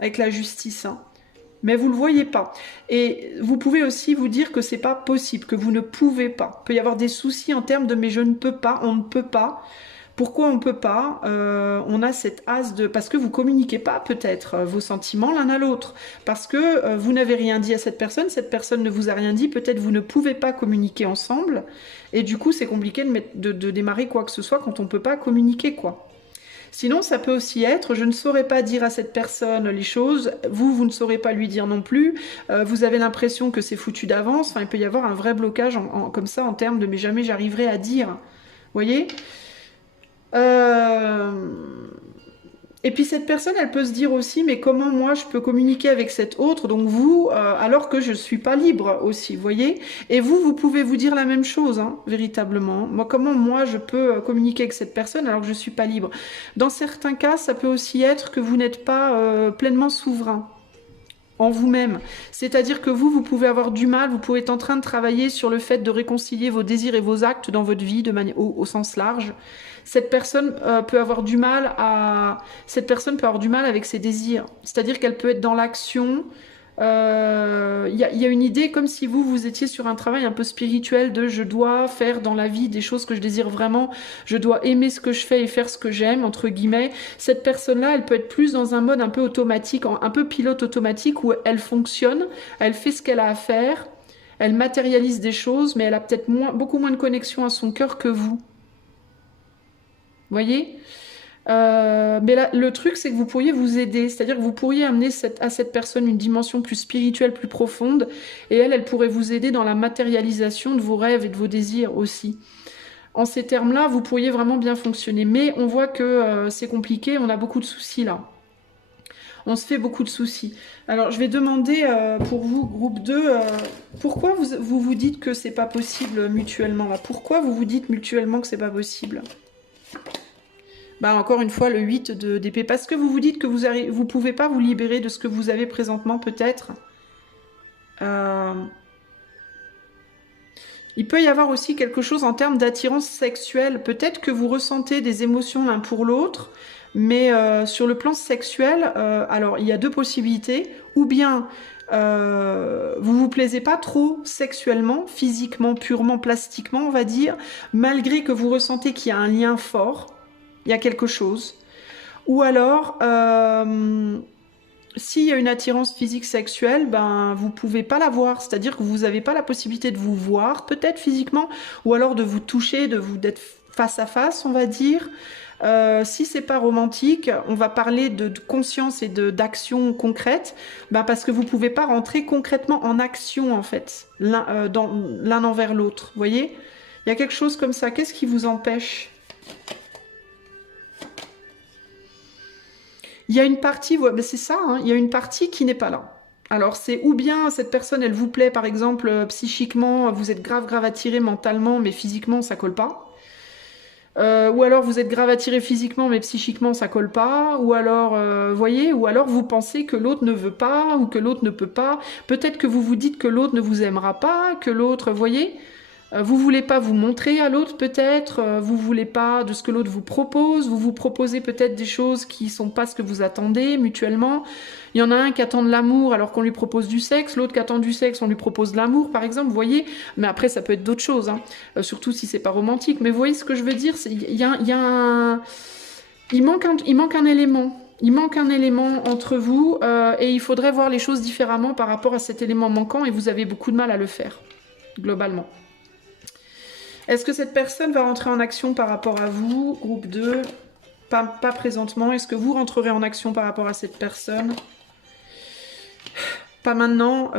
avec la justice, hein. Mais vous ne le voyez pas. Et vous pouvez aussi vous dire que c'est pas possible, que vous ne pouvez pas. Il peut y avoir des soucis en termes de mais je ne peux pas, on ne peut pas. Pourquoi on ne peut pas? On a cette as de... Parce que vous communiquez pas peut-être vos sentiments l'un à l'autre. Parce que vous n'avez rien dit à cette personne ne vous a rien dit, peut-être vous ne pouvez pas communiquer ensemble. Et du coup, c'est compliqué de démarrer quoi que ce soit quand on ne peut pas communiquer, quoi. Sinon, ça peut aussi être, je ne saurais pas dire à cette personne les choses, vous ne saurez pas lui dire non plus, vous avez l'impression que c'est foutu d'avance, enfin, il peut y avoir un vrai blocage comme ça en termes de mais jamais j'arriverai à dire. Vous voyez? Euh, Et puis cette personne, elle peut se dire aussi, mais comment moi je peux communiquer avec cet autre, donc vous, alors que je ne suis pas libre aussi, vous voyez? Et vous pouvez vous dire la même chose, hein, véritablement. Moi, comment moi je peux communiquer avec cette personne alors que je ne suis pas libre? Dans certains cas, ça peut aussi être que vous n'êtes pas pleinement souverain en vous-même. C'est-à-dire que vous pouvez avoir du mal, vous pouvez être en train de travailler sur le fait de réconcilier vos désirs et vos actes dans votre vie au sens large. Cette personne peut avoir du mal avec ses désirs. C'est-à-dire qu'elle peut être dans l'action. Il y a une idée comme si vous étiez sur un travail un peu spirituel de je dois faire dans la vie des choses que je désire vraiment, je dois aimer ce que je fais et faire ce que j'aime, entre guillemets. Cette personne-là, elle peut être plus dans un mode un peu automatique, un peu pilote automatique où elle fonctionne, elle fait ce qu'elle a à faire, elle matérialise des choses, mais elle a peut-être beaucoup moins de connexion à son cœur que vous. Vous voyez? Mais là, le truc, c'est que vous pourriez vous aider, c'est-à-dire que vous pourriez amener à cette personne une dimension plus spirituelle, plus profonde, et elle pourrait vous aider dans la matérialisation de vos rêves et de vos désirs aussi. En ces termes-là, vous pourriez vraiment bien fonctionner. Mais on voit que c'est compliqué, on a beaucoup de soucis là. On se fait beaucoup de soucis. Alors, je vais demander pour vous, groupe 2, pourquoi vous dites que c'est pas possible mutuellement là? Pourquoi vous vous dites mutuellement que c'est pas possible? Bah encore une fois, le 8 d'épée. Parce que vous vous dites que vous pouvez pas vous libérer de ce que vous avez présentement, peut-être. Il peut y avoir aussi quelque chose en termes d'attirance sexuelle. Peut-être que vous ressentez des émotions l'un pour l'autre, mais sur le plan sexuel, alors il y a deux possibilités. Ou bien vous vous plaisez pas trop sexuellement, physiquement, purement, plastiquement, on va dire, malgré que vous ressentez qu'il y a un lien fort. Il y a quelque chose. Ou alors, s'il y a une attirance physique sexuelle, ben vous pouvez pas la voir. C'est-à-dire que vous n'avez pas la possibilité de vous voir, peut-être physiquement, ou alors de vous toucher, d'être face à face, on va dire. Si c'est pas romantique, on va parler de conscience et d'action concrète, ben parce que vous pouvez pas rentrer concrètement en action en fait, l'un envers l'autre. Vous voyez? Il y a quelque chose comme ça. Qu'est-ce qui vous empêche? Il y a une partie, mais c'est ça, hein, il y a une partie qui n'est pas là. Alors c'est ou bien cette personne, elle vous plaît par exemple psychiquement, vous êtes grave attiré mentalement, mais physiquement ça colle pas. Ou alors vous êtes grave attiré physiquement, mais psychiquement ça colle pas. Ou alors, voyez, ou alors vous pensez que l'autre ne veut pas ou que l'autre ne peut pas. Peut-être que vous vous dites que l'autre ne vous aimera pas, que l'autre, voyez. Vous voulez pas vous montrer à l'autre peut-être, vous voulez pas de ce que l'autre vous propose, vous vous proposez peut-être des choses qui sont pas ce que vous attendez mutuellement. Il y en a un qui attend de l'amour alors qu'on lui propose du sexe, l'autre qui attend du sexe, on lui propose de l'amour par exemple, vous voyez. Mais après ça peut être d'autres choses, hein. Surtout si c'est pas romantique. Mais vous voyez ce que je veux dire, il manque un élément. Il manque un élément entre vous et il faudrait voir les choses différemment par rapport à cet élément manquant et vous avez beaucoup de mal à le faire, globalement. Est-ce que cette personne va rentrer en action par rapport à vous? Groupe 2, pas présentement. Est-ce que vous rentrerez en action par rapport à cette personne? Pas maintenant.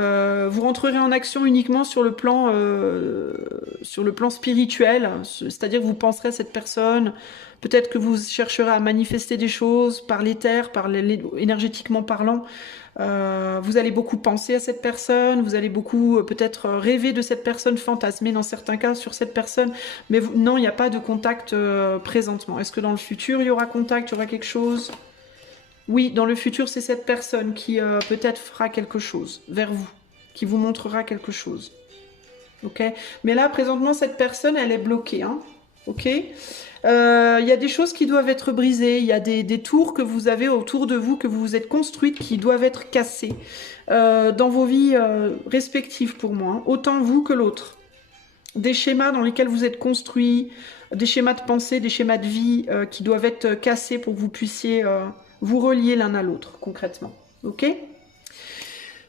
Vous rentrerez en action uniquement sur le plan spirituel. C'est-à-dire que vous penserez à cette personne. Peut-être que vous chercherez à manifester des choses par l'éther, énergétiquement parlant. Vous allez beaucoup penser à cette personne, vous allez beaucoup peut-être rêver de cette personne, fantasmer dans certains cas sur cette personne, mais non, il n'y a pas de contact présentement. Est-ce que dans le futur, il y aura contact, il y aura quelque chose? Oui, dans le futur, c'est cette personne qui peut-être fera quelque chose vers vous, qui vous montrera quelque chose. Ok? Mais là, présentement, cette personne, elle est bloquée, hein. ok? Il y a des choses qui doivent être brisées, il y a des tours que vous avez autour de vous, que vous vous êtes construites, qui doivent être cassées dans vos vies respectives pour moi, hein, autant vous que l'autre. Des schémas dans lesquels vous êtes construits, des schémas de pensée, des schémas de vie qui doivent être cassés pour que vous puissiez vous relier l'un à l'autre, concrètement. Ok?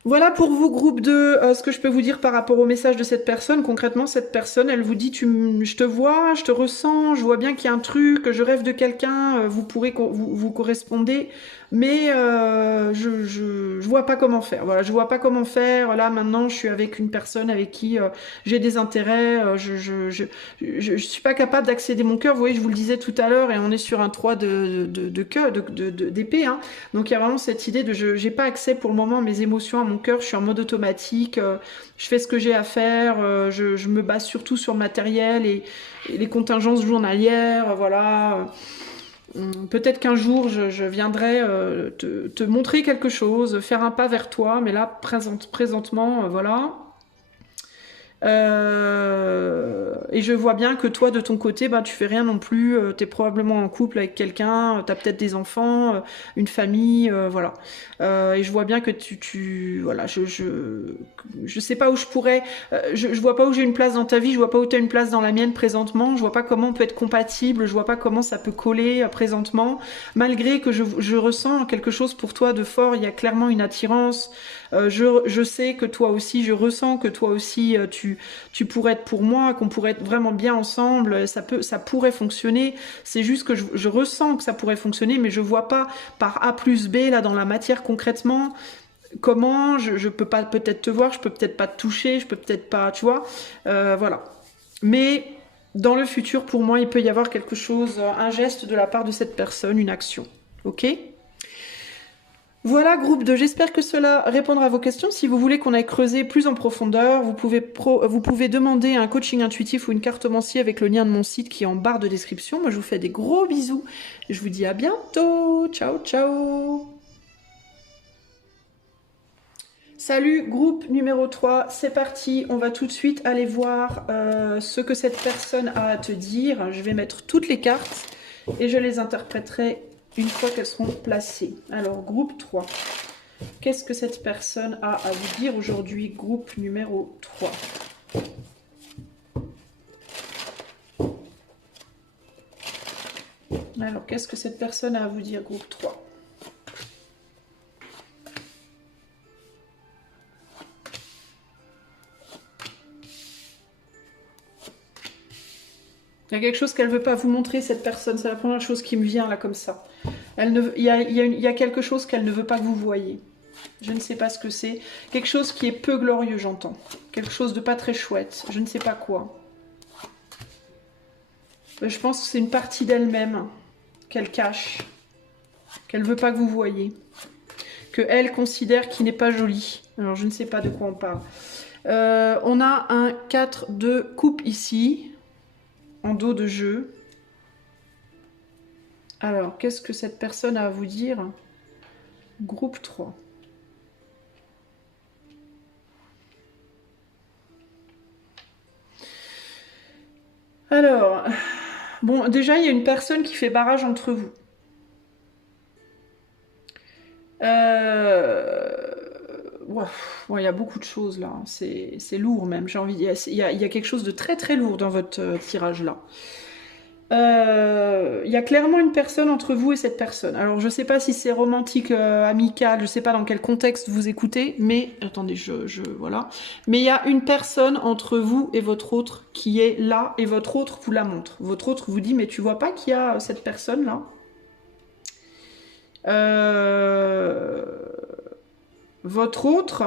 Voilà pour vous, groupe 2, ce que je peux vous dire par rapport au message de cette personne. Concrètement, cette personne, elle vous dit, je te vois, je te ressens, je vois bien qu'il y a un truc, je rêve de quelqu'un, vous pourrez, vous correspondez, mais je vois pas comment faire. Voilà, je vois pas comment faire. Là, maintenant, je suis avec une personne avec qui j'ai des intérêts, je suis pas capable d'accéder mon cœur. Vous voyez, je vous le disais tout à l'heure, et on est sur un 3 de cœur, d'épée, hein. Donc il y a vraiment cette idée de j'ai pas accès pour le moment à mes émotions, à mon cœur, je suis en mode automatique, je fais ce que j'ai à faire, je me base surtout sur le matériel et les contingences journalières, voilà. Peut-être qu'un jour je viendrai te montrer quelque chose, faire un pas vers toi, mais là présentement, voilà. Et je vois bien que toi de ton côté tu fais rien non plus, t'es probablement en couple avec quelqu'un, t'as peut-être des enfants, une famille, voilà. Et je vois bien que voilà, je sais pas où je pourrais, je vois pas où j'ai une place dans ta vie, je vois pas où t'as une place dans la mienne présentement, je vois pas comment on peut être compatible, je vois pas comment ça peut coller présentement, malgré que je ressens quelque chose pour toi de fort, il y a clairement une attirance. Je sais que toi aussi, je ressens que toi aussi, tu pourrais être pour moi, qu'on pourrait être vraiment bien ensemble, ça pourrait fonctionner. C'est juste que je ressens que ça pourrait fonctionner, mais je vois pas par A plus B, là, dans la matière concrètement, comment je peux pas peut-être te voir, je peux peut-être pas te toucher, je peux peut-être pas, tu vois, voilà. Mais dans le futur, pour moi, il peut y avoir quelque chose, un geste de la part de cette personne, une action, ok ? Voilà, groupe 2, j'espère que cela répondra à vos questions. Si vous voulez qu'on aille creuser plus en profondeur, vous pouvez demander un coaching intuitif ou une cartomancie avec le lien de mon site qui est en barre de description. Moi, je vous fais des gros bisous. Je vous dis à bientôt. Ciao, ciao. Salut, groupe numéro 3, c'est parti. On va tout de suite aller voir ce que cette personne a à te dire. Je vais mettre toutes les cartes et je les interpréterai une fois qu'elles seront placées. Alors, groupe 3. Qu'est-ce que cette personne a à vous dire aujourd'hui, groupe numéro 3? Alors, qu'est-ce que cette personne a à vous dire, groupe 3? Il y a quelque chose qu'elle ne veut pas vous montrer, cette personne. C'est la première chose qui me vient là comme ça. Il y a quelque chose qu'elle ne veut pas que vous voyez. Je ne sais pas ce que c'est. Quelque chose qui est peu glorieux, j'entends. Quelque chose de pas très chouette. Je ne sais pas quoi. Je pense que c'est une partie d'elle-même qu'elle cache. Qu'elle ne veut pas que vous voyez. Qu'elle considère qui n'est pas jolie. Alors je ne sais pas de quoi on parle. On a un 4 de coupe ici. En dos de jeu. Alors, qu'est-ce que cette personne a à vous dire? Groupe 3. Alors, bon, déjà, il y a une personne qui fait barrage entre vous. Il y a beaucoup de choses là, c'est lourd même, j'ai envie de dire. Il y a quelque chose de très très lourd dans votre tirage là. Il y a clairement une personne entre vous et cette personne. Alors je sais pas si c'est romantique, amical, je sais pas dans quel contexte vous écoutez, mais attendez, voilà. Mais il y a une personne entre vous et votre autre qui est là, et votre autre vous la montre. Votre autre vous dit, mais tu vois pas qu'il y a cette personne là? Votre autre...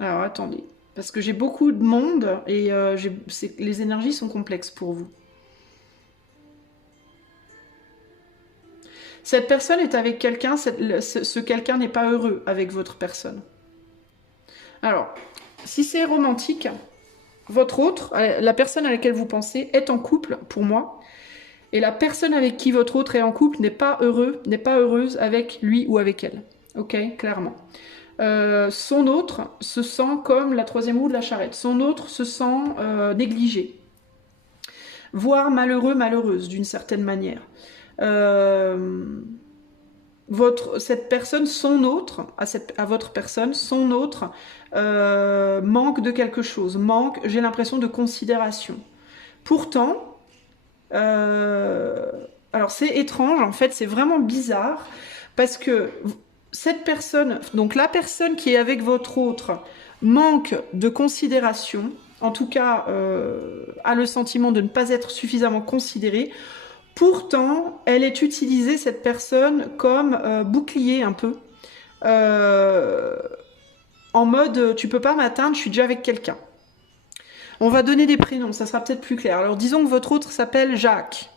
Alors attendez, parce que j'ai beaucoup de monde et les énergies sont complexes pour vous. Cette personne est avec quelqu'un, ce quelqu'un n'est pas heureux avec votre personne. Alors, si c'est romantique, votre autre, la personne à laquelle vous pensez, est en couple pour moi, et la personne avec qui votre autre est en couple n'est pas heureuse avec lui ou avec elle. Ok, clairement. Son autre se sent comme la troisième roue de la charrette. Son autre se sent négligé. voire malheureux, malheureuse, d'une certaine manière. Cette personne, son autre, à votre personne, son autre, manque de quelque chose, manque, j'ai l'impression, de considération. Pourtant, alors c'est étrange, en fait, c'est vraiment bizarre, parce que cette personne, donc la personne qui est avec votre autre, manque de considération, en tout cas a le sentiment de ne pas être suffisamment considérée. Pourtant, elle est utilisée, cette personne, comme bouclier un peu, en mode tu peux pas m'atteindre, je suis déjà avec quelqu'un. On va donner des prénoms, ça sera peut-être plus clair. Alors disons que votre autre s'appelle Jacques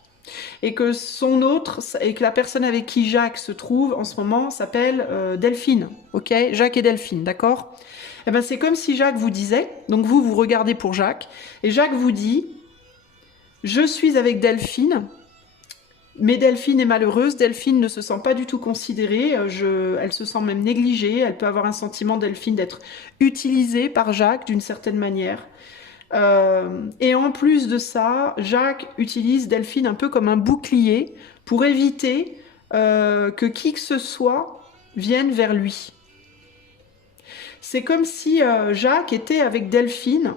et que son autre, et que la personne avec qui Jacques se trouve en ce moment s'appelle Delphine, ok? Jacques et Delphine, d'accord? Eh ben c'est comme si Jacques vous disait, donc vous regardez pour Jacques, et Jacques vous dit, je suis avec Delphine, mais Delphine est malheureuse, Delphine ne se sent pas du tout considérée, elle se sent même négligée, elle peut avoir un sentiment, Delphine, d'être utilisée par Jacques d'une certaine manière. Et en plus de ça, Jacques utilise Delphine un peu comme un bouclier pour éviter que qui que ce soit vienne vers lui. C'est comme si Jacques était avec Delphine,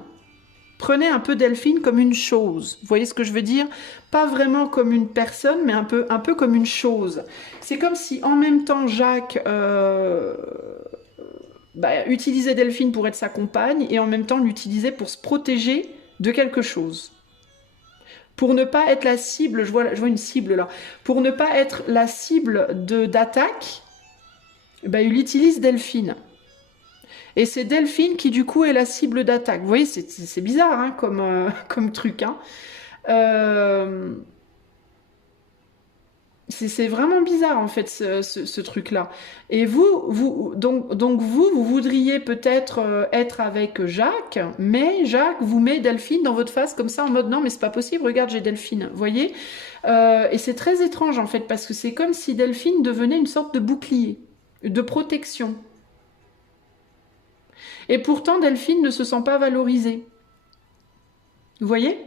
prenait un peu Delphine comme une chose. Vous voyez ce que je veux dire? Pas vraiment comme une personne, mais un peu comme une chose. C'est comme si en même temps Jacques utilisait Delphine pour être sa compagne et en même temps l'utilisait pour se protéger de quelque chose. Pour ne pas être la cible, je vois une cible là, pour ne pas être la cible d'attaque, il utilise Delphine. Et c'est Delphine qui du coup est la cible d'attaque. Vous voyez, c'est bizarre hein, comme truc. Hein. C'est vraiment bizarre en fait ce truc-là. Et donc vous voudriez peut-être être avec Jacques, mais Jacques vous met Delphine dans votre face comme ça en mode non mais c'est pas possible, regarde j'ai Delphine, vous voyez. Et c'est très étrange en fait parce que c'est comme si Delphine devenait une sorte de bouclier, de protection. Et pourtant Delphine ne se sent pas valorisée. Vous voyez ?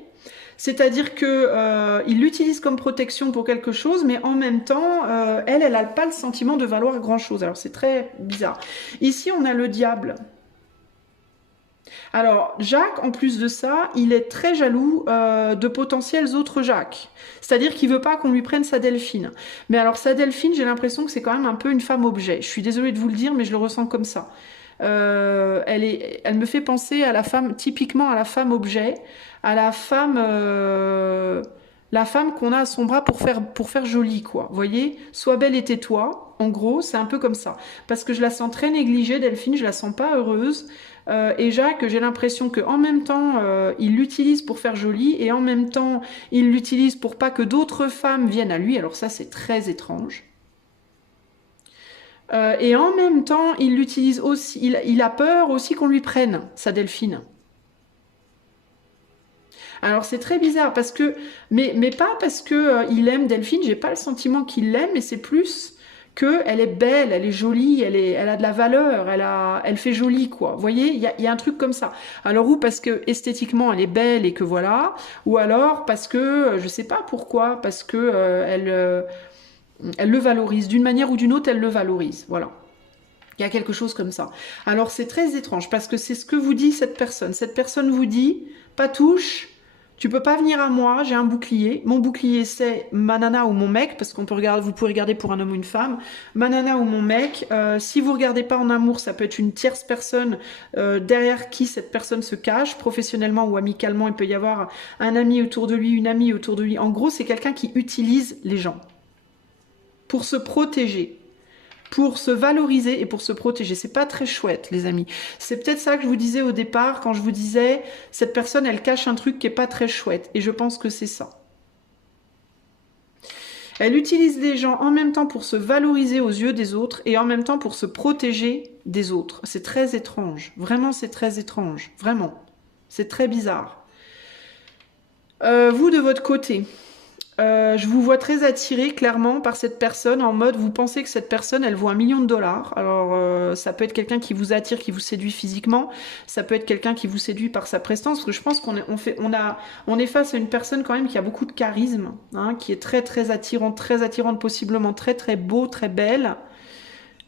C'est-à-dire qu'il l'utilise comme protection pour quelque chose, mais en même temps, elle n'a pas le sentiment de valoir grand-chose. Alors c'est très bizarre. Ici, on a le diable. Alors, Jacques, en plus de ça, il est très jaloux de potentiels autres Jacques. C'est-à-dire qu'il veut pas qu'on lui prenne sa Delphine. Mais alors, sa Delphine, j'ai l'impression que c'est quand même un peu une femme objet. Je suis désolée de vous le dire, mais je le ressens comme ça. Elle me fait penser à la femme, typiquement à la femme objet, à la femme qu'on a à son bras pour faire jolie, quoi. Vous voyez, sois belle et tais-toi. En gros, c'est un peu comme ça. Parce que je la sens très négligée, Delphine, je la sens pas heureuse. Et Jacques, j'ai l'impression qu'en même temps, il l'utilise pour faire jolie et en même temps, il l'utilise pour pas que d'autres femmes viennent à lui. Alors ça, c'est très étrange. Et en même temps, il l'utilise aussi. Il a peur aussi qu'on lui prenne sa Delphine. Alors c'est très bizarre parce que, mais pas parce que il aime Delphine. J'ai pas le sentiment qu'il l'aime, mais c'est plus que elle est belle, elle est jolie, elle a de la valeur, elle fait jolie quoi. Vous voyez, il y a un truc comme ça. Alors ou parce que esthétiquement elle est belle et que voilà, ou alors parce que je sais pas pourquoi, parce que elle le valorise d'une manière ou d'une autre, elle le valorise. Voilà. Il y a quelque chose comme ça. Alors c'est très étrange parce que c'est ce que vous dit cette personne. Cette personne vous dit, pas touche, tu peux pas venir à moi, j'ai un bouclier. Mon bouclier c'est ma nana ou mon mec, parce qu'on peut regarder, vous pouvez regarder pour un homme ou une femme. Ma nana ou mon mec. Si vous regardez pas en amour, ça peut être une tierce personne derrière qui cette personne se cache, professionnellement ou amicalement. Il peut y avoir un ami autour de lui, une amie autour de lui. En gros, c'est quelqu'un qui utilise les gens pour se protéger, pour se valoriser et pour se protéger. C'est pas très chouette, les amis. C'est peut-être ça que je vous disais au départ, quand je vous disais, cette personne, elle cache un truc qui est pas très chouette. Et je pense que c'est ça. Elle utilise les gens en même temps pour se valoriser aux yeux des autres et en même temps pour se protéger des autres. C'est très étrange. Vraiment, c'est très étrange. Vraiment. C'est très bizarre. Vous, de votre côté... Je vous vois très attiré clairement par cette personne, en mode vous pensez que cette personne elle vaut 1 million de dollars. Alors ça peut être quelqu'un qui vous attire, qui vous séduit physiquement, ça peut être quelqu'un qui vous séduit par sa prestance, parce que je pense on est face à une personne quand même qui a beaucoup de charisme, hein, qui est très très attirante, possiblement très très beau, très belle.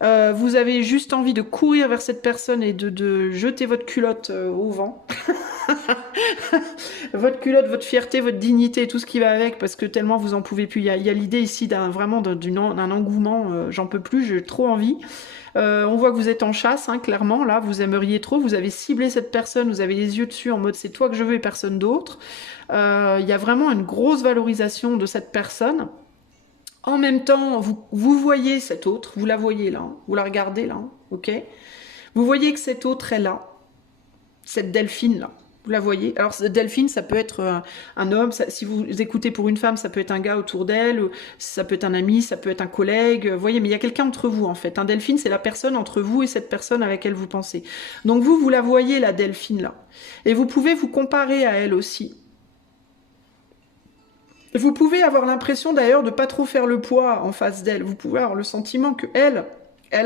Vous avez juste envie de courir vers cette personne et de jeter votre culotte au vent. Votre culotte, votre fierté, votre dignité, tout ce qui va avec, parce que tellement vous en pouvez plus. Il y a l'idée ici d'un engouement, j'en peux plus, j'ai trop envie. On voit que vous êtes en chasse, hein, clairement, là, vous aimeriez trop, vous avez ciblé cette personne, vous avez les yeux dessus en mode c'est toi que je veux et personne d'autre. Il y a vraiment une grosse valorisation de cette personne. En même temps, vous voyez cette autre, vous la voyez là, hein, vous la regardez là, hein, ok? Vous voyez que cette autre est là, cette Delphine là. Vous la voyez. Alors Delphine, ça peut être un homme, si vous écoutez pour une femme, ça peut être un gars autour d'elle, ça peut être un ami, ça peut être un collègue, vous voyez, mais il y a quelqu'un entre vous en fait. Un Delphine, c'est la personne entre vous et cette personne à laquelle vous pensez. Donc vous la voyez la Delphine là. Et vous pouvez vous comparer à elle aussi. Vous pouvez avoir l'impression d'ailleurs de pas trop faire le poids en face d'elle. Vous pouvez avoir le sentiment que elle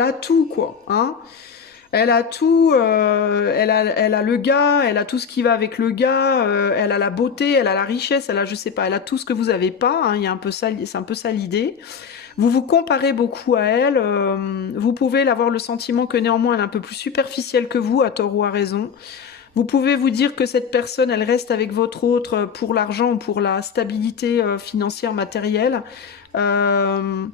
a tout quoi, hein. Elle a tout, elle a le gars, elle a tout ce qui va avec le gars, elle a la beauté, elle a la richesse, elle a, je sais pas, elle a tout ce que vous avez pas, hein, il y a un peu ça, c'est un peu ça l'idée. Vous vous comparez beaucoup à elle, vous pouvez avoir le sentiment que néanmoins elle est un peu plus superficielle que vous, à tort ou à raison. Vous pouvez vous dire que cette personne, elle reste avec votre autre pour l'argent ou pour la stabilité financière matérielle. Euh,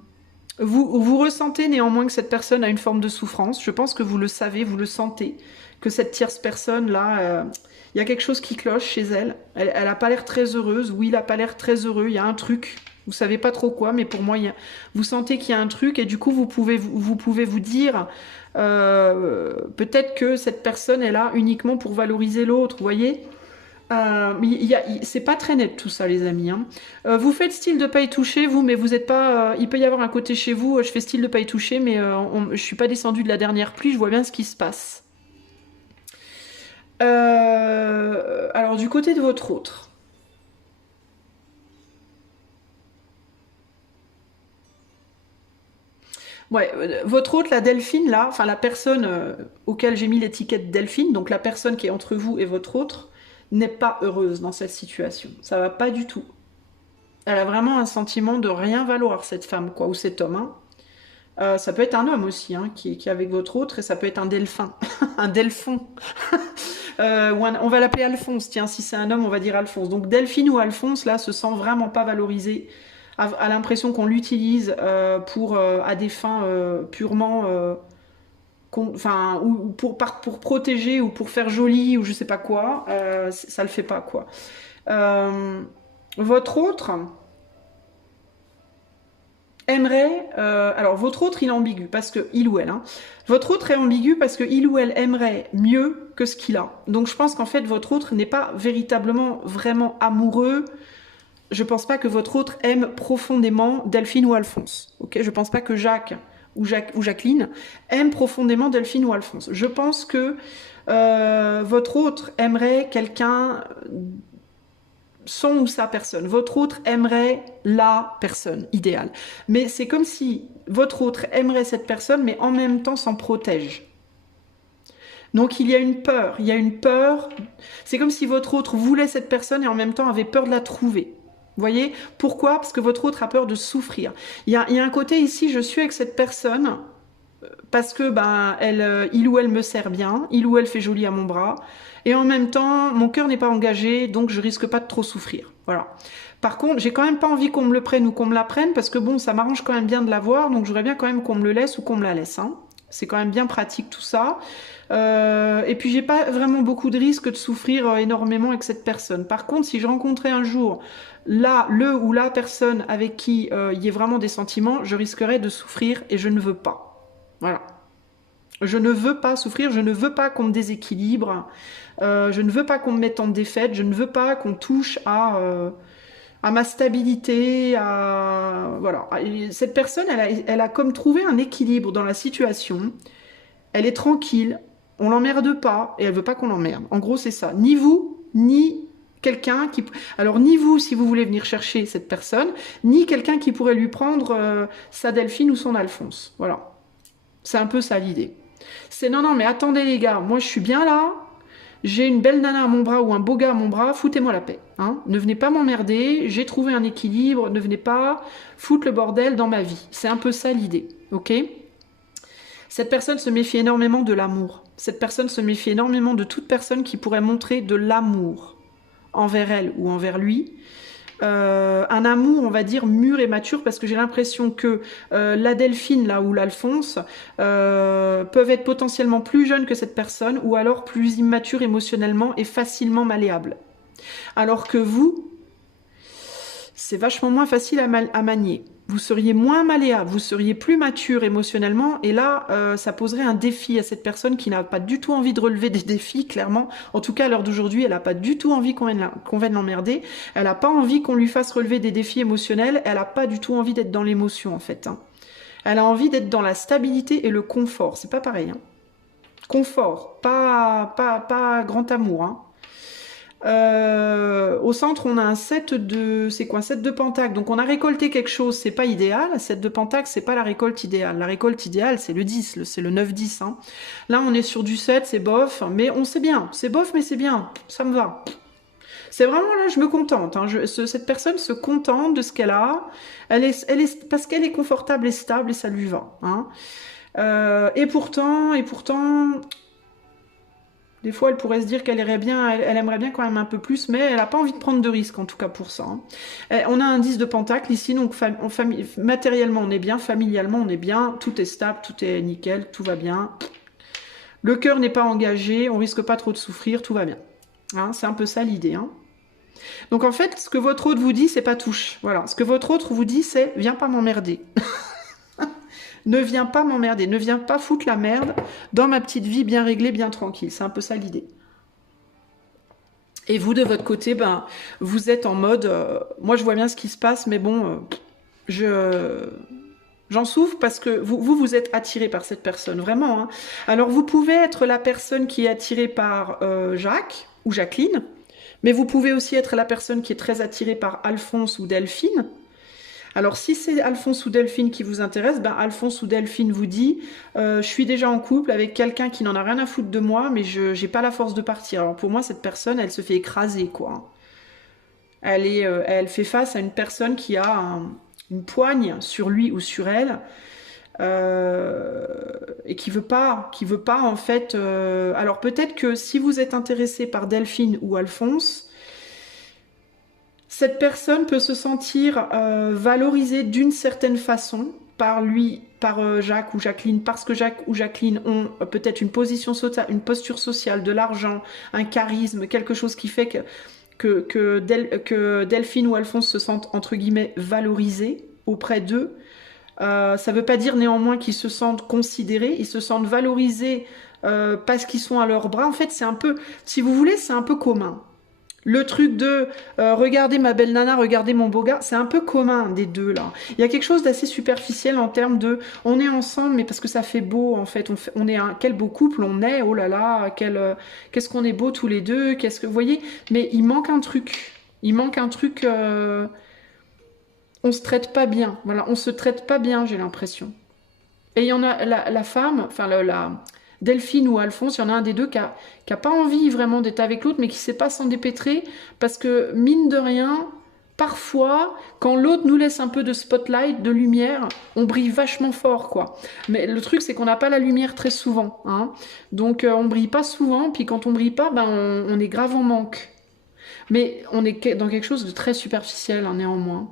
vous ressentez néanmoins que cette personne a une forme de souffrance. Je pense que vous le savez, vous le sentez. Que cette tierce personne-là, il y a quelque chose qui cloche chez elle. Elle a pas l'air très heureuse. Oui, il a pas l'air très heureux. Il y a un truc. Vous savez pas trop quoi, mais pour moi, vous sentez qu'il y a un truc et du coup, vous pouvez vous dire peut-être que cette personne est là uniquement pour valoriser l'autre. Vous voyez? C'est pas très net tout ça, les amis, hein. Vous faites style de pas y toucher, vous, mais vous êtes pas. Il peut y avoir un côté chez vous, je fais style de pas y toucher, mais je suis pas descendue de la dernière pluie, je vois bien ce qui se passe. Alors, du côté de votre autre. Ouais, votre autre, la Delphine, là, enfin la personne auquel j'ai mis l'étiquette Delphine, donc la personne qui est entre vous et votre autre, n'est pas heureuse dans cette situation. Ça va pas du tout. Elle a vraiment un sentiment de rien valoir, cette femme, quoi, ou cet homme, hein. Ça peut être un homme aussi, hein, qui est avec votre autre, et ça peut être un delphin, un delphon. On va l'appeler Alphonse, tiens, si c'est un homme, on va dire Alphonse. Donc Delphine ou Alphonse, là, se sent vraiment pas valorisé, a l'impression qu'on l'utilise à des fins purement... enfin, ou pour protéger, ou pour faire joli, ou je sais pas quoi, ça le fait pas, quoi. Euh, Votre autre aimerait, alors votre autre il est ambigu parce que il ou elle, hein, votre autre est ambigu parce que il ou elle aimerait mieux que ce qu'il a. Donc je pense qu'en fait votre autre n'est pas véritablement vraiment amoureux. Je pense pas que votre autre aime profondément Delphine ou Alphonse. Ok, je pense pas que Jacques ou Jacqueline aime profondément Delphine ou Alphonse. Je pense que votre autre aimerait quelqu'un, son ou sa personne. Votre autre aimerait la personne idéale. Mais c'est comme si votre autre aimerait cette personne, mais en même temps s'en protège. Donc il y a une peur, il y a une peur. C'est comme si votre autre voulait cette personne et en même temps avait peur de la trouver. Vous voyez? Pourquoi? Parce que votre autre a peur de souffrir. Il y a un côté ici, je suis avec cette personne parce que il ou elle me sert bien, il ou elle fait joli à mon bras, et en même temps, mon cœur n'est pas engagé, donc je risque pas de trop souffrir. Voilà. Par contre, j'ai quand même pas envie qu'on me le prenne ou qu'on me la prenne, parce que bon, ça m'arrange quand même bien de l'avoir, donc j'aurais bien quand même qu'on me le laisse ou qu'on me la laisse, hein. C'est quand même bien pratique tout ça. Et puis j'ai pas vraiment beaucoup de risques de souffrir énormément avec cette personne. Par contre, si je rencontrais un jour le ou la personne avec qui il y ait vraiment des sentiments, je risquerais de souffrir et je ne veux pas. Voilà. Je ne veux pas souffrir, je ne veux pas qu'on me déséquilibre, je ne veux pas qu'on me mette en défaite, je ne veux pas qu'on touche à ma stabilité, voilà. Et cette personne, elle a comme trouvé un équilibre dans la situation. Elle est tranquille, on l'emmerde pas et elle veut pas qu'on l'emmerde. En gros, c'est ça. Ni vous, ni quelqu'un qui... Alors, ni vous, si vous voulez venir chercher cette personne, ni quelqu'un qui pourrait lui prendre sa Delphine ou son Alphonse. Voilà. C'est un peu ça l'idée. C'est non, non, mais attendez les gars, moi je suis bien là, j'ai une belle nana à mon bras ou un beau gars à mon bras, foutez-moi la paix. Hein. Ne venez pas m'emmerder, j'ai trouvé un équilibre, ne venez pas foutre le bordel dans ma vie. C'est un peu ça l'idée, ok? Cette personne se méfie énormément de l'amour. Cette personne se méfie énormément de toute personne qui pourrait montrer de l'amour envers elle ou envers lui. Un amour, on va dire, mûr et mature, parce que j'ai l'impression que la Delphine, là, ou l'Alphonse, peuvent être potentiellement plus jeunes que cette personne, ou alors plus immatures émotionnellement et facilement malléables. Alors que vous, c'est vachement moins facile à manier. Vous seriez moins malléable, vous seriez plus mature émotionnellement, et là, ça poserait un défi à cette personne qui n'a pas du tout envie de relever des défis, clairement. En tout cas, à l'heure d'aujourd'hui, elle n'a pas du tout envie qu'on vienne l'emmerder, elle n'a pas envie qu'on lui fasse relever des défis émotionnels, elle n'a pas du tout envie d'être dans l'émotion, en fait. Hein. Elle a envie d'être dans la stabilité et le confort, c'est pas pareil. Hein. Confort, pas grand amour, hein. Au centre, on a un 7 de... C'est quoi? Un 7 de pentacle. Donc, on a récolté quelque chose, c'est pas idéal. Un 7 de pentacle, c'est pas la récolte idéale. La récolte idéale, c'est le 10, c'est le 9-10. Hein. Là, on est sur du 7, c'est bof, mais on sait bien. C'est bof, mais c'est bien. Ça me va. C'est vraiment là, je me contente. Hein. Cette personne se contente de ce qu'elle a. Parce qu'elle est confortable et stable et ça lui va. Hein. Et pourtant... Des fois, elle pourrait se dire qu'elle aimerait bien quand même un peu plus, mais elle n'a pas envie de prendre de risques, en tout cas pour ça. Hein. On a un 10 de pentacle ici, donc matériellement on est bien, familialement on est bien, tout est stable, tout est nickel, tout va bien. Le cœur n'est pas engagé, on risque pas trop de souffrir, tout va bien. Hein, c'est un peu ça l'idée. Hein. Donc en fait, ce que votre autre vous dit, c'est pas touche. Voilà, ce que votre autre vous dit, c'est « viens pas m'emmerder ». Ne viens pas m'emmerder, ne viens pas foutre la merde dans ma petite vie bien réglée, bien tranquille. C'est un peu ça l'idée. Et vous, de votre côté, ben, vous êtes en mode... moi, je vois bien ce qui se passe, mais bon, j'en souffre parce que vous êtes attiré par cette personne, vraiment. Hein. Alors, vous pouvez être la personne qui est attirée par Jacques ou Jacqueline, mais vous pouvez aussi être la personne qui est très attirée par Alphonse ou Delphine. Alors, si c'est Alphonse ou Delphine qui vous intéresse, ben Alphonse ou Delphine vous dit je suis déjà en couple avec quelqu'un qui n'en a rien à foutre de moi, mais je n'ai pas la force de partir. Alors, pour moi, cette personne, elle se fait écraser, quoi. Elle fait face à une personne qui a une poigne sur lui ou sur elle et qui veut pas, en fait... Alors, peut-être que si vous êtes intéressé par Delphine ou Alphonse, cette personne peut se sentir valorisée d'une certaine façon par Jacques ou Jacqueline, parce que Jacques ou Jacqueline ont peut-être une posture sociale, de l'argent, un charisme, quelque chose qui fait que Delphine ou Alphonse se sentent entre guillemets valorisés auprès d'eux. Ça ne veut pas dire néanmoins qu'ils se sentent considérés, ils se sentent valorisés parce qu'ils sont à leurs bras. En fait, c'est un peu, si vous voulez, c'est un peu commun. Le truc de regardez ma belle nana, regardez mon beau gars, c'est un peu commun des deux là. Il y a quelque chose d'assez superficiel en termes de on est ensemble, mais parce que ça fait beau en fait. On est quel beau couple on est, oh là là, qu'est-ce qu'on est beau tous les deux, qu'est-ce que vous voyez. Mais il manque un truc. Il manque un truc. On se traite pas bien. Voilà, on se traite pas bien, j'ai l'impression. Et il y en a la femme, enfin la Delphine ou Alphonse, il y en a un des deux qui a pas envie vraiment d'être avec l'autre, mais qui sait pas s'en dépêtrer, parce que, mine de rien, parfois, quand l'autre nous laisse un peu de spotlight, de lumière, on brille vachement fort, quoi. Mais le truc, c'est qu'on n'a pas la lumière très souvent, hein. Donc, on brille pas souvent, puis quand on brille pas, ben, on est grave en manque. Mais on est dans quelque chose de très superficiel, hein, néanmoins.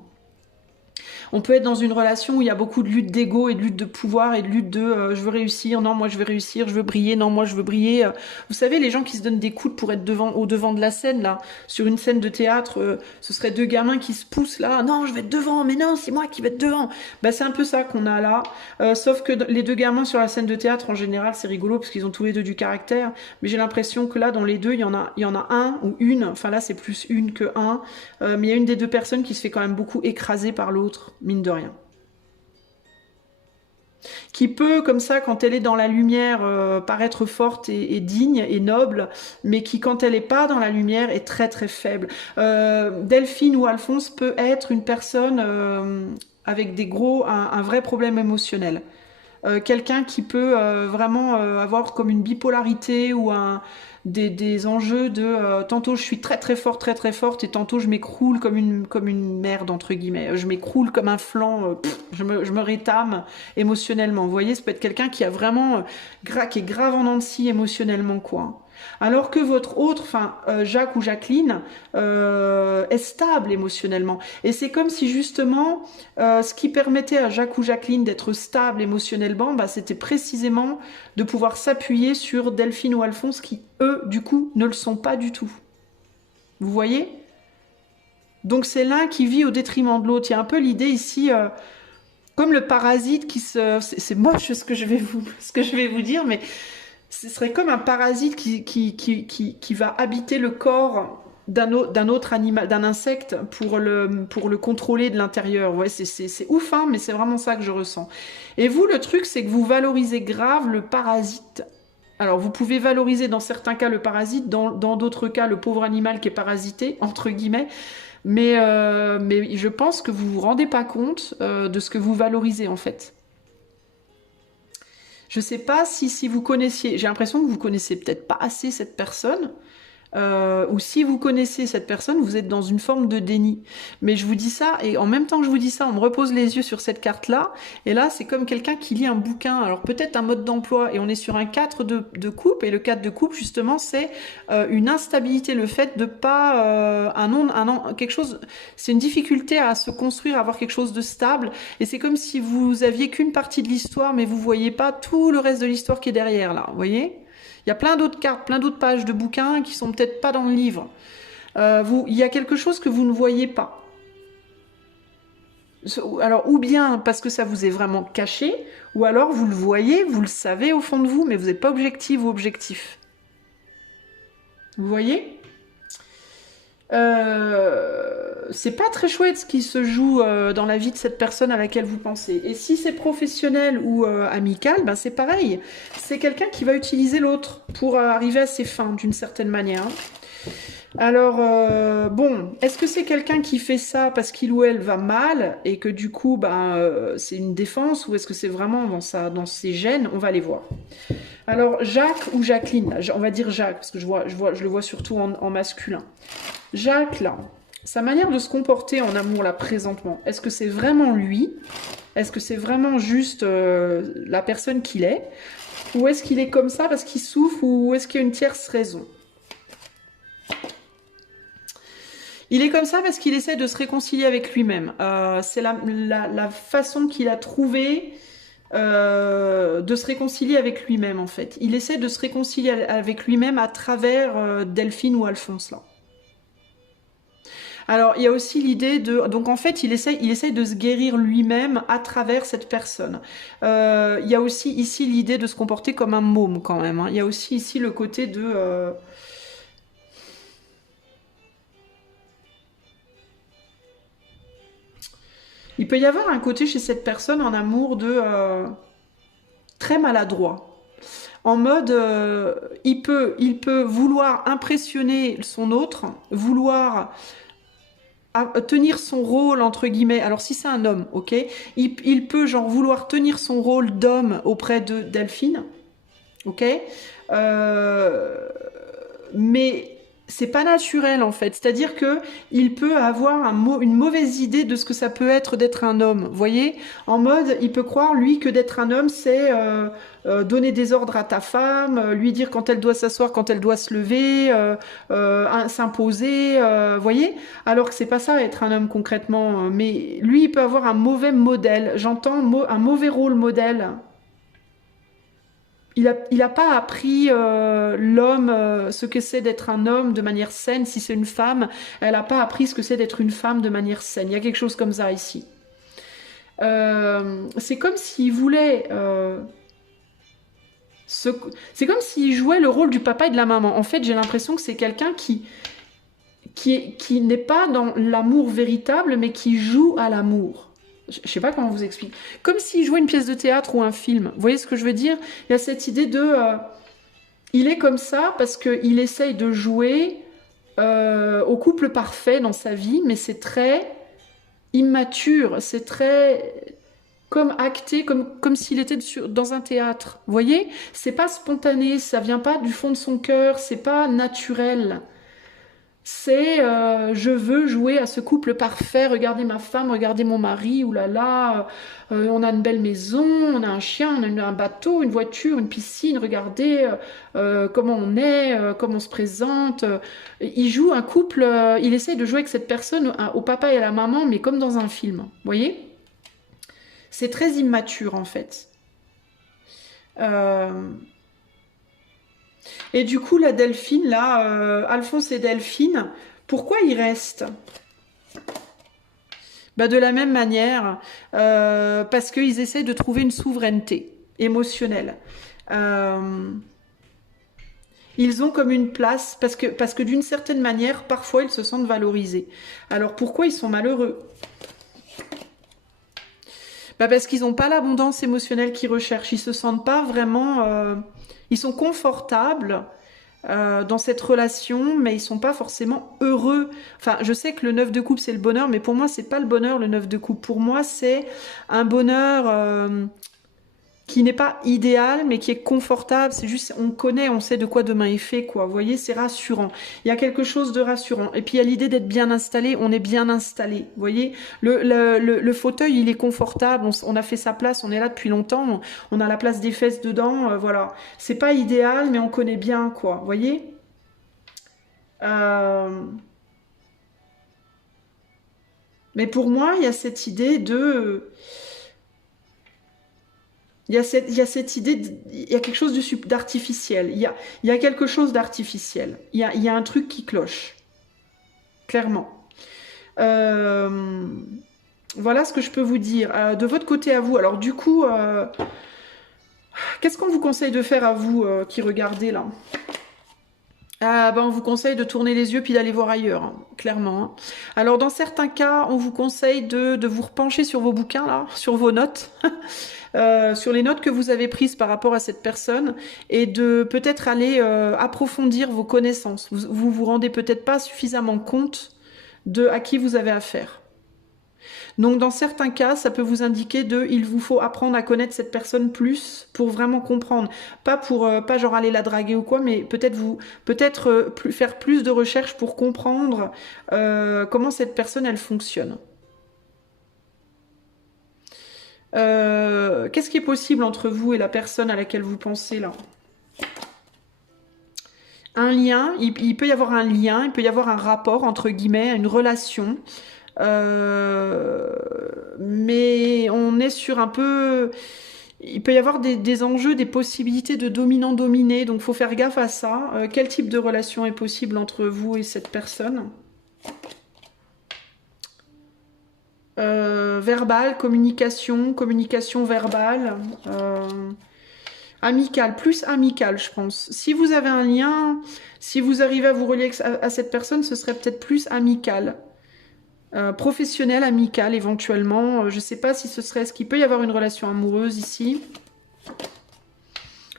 On peut être dans une relation où il y a beaucoup de lutte d'ego et de lutte de pouvoir et de lutte de je veux réussir, non moi je veux réussir, je veux briller, non moi je veux briller. Vous savez, les gens qui se donnent des coudes pour être au devant de la scène, là, sur une scène de théâtre, ce serait deux gamins qui se poussent là, non je vais être devant, mais non c'est moi qui vais être devant. Bah, c'est un peu ça qu'on a là, sauf que les deux gamins sur la scène de théâtre, en général c'est rigolo parce qu'ils ont tous les deux du caractère, mais j'ai l'impression que là dans les deux, il y en a un ou une, enfin là c'est plus une que un, mais il y a une des deux personnes qui se fait quand même beaucoup écraser par l'autre, mine de rien. qui peut, comme ça, quand elle est dans la lumière, paraître forte et digne et noble, mais qui, quand elle n'est pas dans la lumière, est très très faible. Delphine ou Alphonse peut être une personne avec un vrai problème émotionnel. Quelqu'un qui peut vraiment avoir comme une bipolarité ou des enjeux de tantôt je suis très très forte et tantôt je m'écroule comme une merde entre guillemets. Je m'écroule comme un flanc, je me rétame émotionnellement. Vous voyez, ça peut être quelqu'un qui a vraiment qui est grave en dents de scie émotionnellement quoi. Alors que votre autre, enfin Jacques ou Jacqueline, est stable émotionnellement. Et c'est comme si justement, ce qui permettait à Jacques ou Jacqueline d'être stable émotionnellement, bah, c'était précisément de pouvoir s'appuyer sur Delphine ou Alphonse qui, eux, du coup, ne le sont pas du tout. Vous voyez? Donc c'est l'un qui vit au détriment de l'autre. Il y a un peu l'idée ici, comme le parasite qui se... C'est moche ce que je vais vous dire, mais ce serait comme un parasite qui va habiter le corps d'un autre animal, d'un insecte pour le contrôler de l'intérieur. Ouais, c'est ouf, hein, mais c'est vraiment ça que je ressens. Et vous, le truc, c'est que vous valorisez grave le parasite. Alors, vous pouvez valoriser dans certains cas le parasite, dans d'autres cas le pauvre animal qui est parasité, entre guillemets, mais je pense que vous vous rendez pas compte de ce que vous valorisez en fait. Je sais pas si vous connaissiez, j'ai l'impression que vous connaissez peut-être pas assez cette personne, ou si vous connaissez cette personne, vous êtes dans une forme de déni. Mais je vous dis ça, et en même temps que je vous dis ça, on me repose les yeux sur cette carte-là, et là, c'est comme quelqu'un qui lit un bouquin, alors peut-être un mode d'emploi, et on est sur un 4 de coupe, et le 4 de coupe, justement, c'est une instabilité, le fait de pas... quelque chose, c'est une difficulté à se construire, à avoir quelque chose de stable, et c'est comme si vous aviez qu'une partie de l'histoire, mais vous voyez pas tout le reste de l'histoire qui est derrière, là, vous voyez ? Il y a plein d'autres cartes, plein d'autres pages de bouquins qui sont peut-être pas dans le livre. Il y a quelque chose que vous ne voyez pas. Alors, ou bien parce que ça vous est vraiment caché, ou alors vous le voyez, vous le savez au fond de vous, mais vous n'êtes pas objectif ou objectif. Vous voyez ? C'est pas très chouette ce qui se joue dans la vie de cette personne à laquelle vous pensez. Et si c'est professionnel ou amical, ben c'est pareil. C'est quelqu'un qui va utiliser l'autre pour arriver à ses fins d'une certaine manière. Alors, bon, est-ce que c'est quelqu'un qui fait ça parce qu'il ou elle va mal et que du coup, c'est une défense, ou est-ce que c'est vraiment dans ses gènes? On va aller voir. Alors, Jacques ou Jacqueline, on va dire Jacques, parce que je le vois surtout en masculin. Jacques, là, sa manière de se comporter en amour, là, présentement, est-ce que c'est vraiment lui? Est-ce que c'est vraiment juste la personne qu'il est? Ou est-ce qu'il est comme ça parce qu'il souffre? Ou est-ce qu'il y a une tierce raison? Il est comme ça parce qu'il essaie de se réconcilier avec lui-même. C'est la façon qu'il a trouvé de se réconcilier avec lui-même, en fait. Il essaie de se réconcilier avec lui-même à travers Delphine ou Alphonse, là. Alors, il y a aussi l'idée de... Donc, en fait, il essaye de se guérir lui-même à travers cette personne. Il y a aussi ici l'idée de se comporter comme un môme, quand même. Hein. Il y a aussi ici le côté de... Il peut y avoir un côté chez cette personne en amour de très maladroit. En mode, il peut vouloir impressionner son autre, vouloir tenir son rôle, entre guillemets. Alors, si c'est un homme, ok, il peut, genre, vouloir tenir son rôle d'homme auprès de Delphine, ok, mais c'est pas naturel en fait, c'est-à-dire que il peut avoir une mauvaise idée de ce que ça peut être d'être un homme, vous voyez, en mode il peut croire lui que d'être un homme c'est donner des ordres à ta femme, lui dire quand elle doit s'asseoir, quand elle doit se lever, s'imposer, vous voyez, alors que c'est pas ça être un homme concrètement, mais lui il peut avoir un mauvais modèle, j'entends un mauvais rôle modèle. Il a pas appris l'homme, ce que c'est d'être un homme de manière saine. Si c'est une femme, elle n'a pas appris ce que c'est d'être une femme de manière saine. Il y a quelque chose comme ça ici. C'est comme s'il voulait... C'est comme s'il jouait le rôle du papa et de la maman. En fait, j'ai l'impression que c'est quelqu'un qui n'est pas dans l'amour véritable, mais qui joue à l'amour. Je je sais pas comment vous expliquer. Comme s'il jouait une pièce de théâtre ou un film. Vous voyez ce que je veux dire? Il y a cette idée de... il est comme ça parce qu'il essaye de jouer au couple parfait dans sa vie, mais c'est très immature, c'est très comme acté, comme s'il était dans un théâtre. Vous voyez? C'est pas spontané, ça vient pas du fond de son cœur, c'est pas naturel. C'est je veux jouer à ce couple parfait, regardez ma femme, regardez mon mari, oulala, on a une belle maison, on a un chien, on a un bateau, une voiture, une piscine, regardez comment on est, comment on se présente. Il joue un couple, il essaye de jouer avec cette personne, au papa et à la maman, mais comme dans un film. Vous voyez? C'est très immature en fait. Et du coup, la Delphine, là, Alphonse et Delphine, pourquoi ils restent? Bah, de la même manière, parce qu'ils essaient de trouver une souveraineté émotionnelle. Ils ont comme une place, parce que d'une certaine manière, parfois, ils se sentent valorisés. Alors, pourquoi ils sont malheureux? Bah, parce qu'ils n'ont pas l'abondance émotionnelle qu'ils recherchent. Ils se sentent pas vraiment... ils sont confortables dans cette relation, mais ils sont pas forcément heureux. Enfin, je sais que le 9 de coupe, c'est le bonheur, mais pour moi, c'est pas le bonheur, le 9 de coupe. Pour moi, c'est un bonheur qui n'est pas idéal, mais qui est confortable. C'est juste, on connaît, on sait de quoi demain est fait, quoi. Vous voyez, c'est rassurant. Il y a quelque chose de rassurant. Et puis, il y a l'idée d'être bien installé. On est bien installé. Vous voyez, le fauteuil, il est confortable. On a fait sa place. On est là depuis longtemps. On a la place des fesses dedans. Voilà. C'est pas idéal, mais on connaît bien, quoi. Vous voyez? Mais pour moi, il y a cette idée de... il y a cette idée, il y a quelque chose d'artificiel. Il y a quelque chose d'artificiel. Il y a un truc qui cloche. Clairement. Voilà ce que je peux vous dire. De votre côté à vous, alors du coup, qu'est-ce qu'on vous conseille de faire à vous qui regardez là? Ben, on vous conseille de tourner les yeux puis d'aller voir ailleurs, hein, clairement. Hein. Alors dans certains cas, on vous conseille de vous repencher sur vos bouquins là, sur vos notes. Sur les notes que vous avez prises par rapport à cette personne et de peut-être aller approfondir vos connaissances. Vous vous rendez peut-être pas suffisamment compte de à qui vous avez affaire. Donc dans certains cas, ça peut vous indiquer il vous faut apprendre à connaître cette personne plus pour vraiment comprendre. Pas pour pas genre aller la draguer ou quoi, mais peut-être faire plus de recherches pour comprendre comment cette personne elle fonctionne. Qu'est-ce qui est possible entre vous et la personne à laquelle vous pensez là? Un lien, il peut y avoir un lien, il peut y avoir un rapport entre guillemets, une relation. Mais on est sur un peu... Il peut y avoir des enjeux, des possibilités de dominant-dominé, donc il faut faire gaffe à ça. Quel type de relation est possible entre vous et cette personne? Verbal, communication verbale, amical, plus amical, je pense. Si vous avez un lien, si vous arrivez à vous relier à cette personne, ce serait peut-être plus amical. Professionnel, amical, éventuellement. Je ne sais pas si ce serait... Est-ce qu'il peut y avoir une relation amoureuse ici?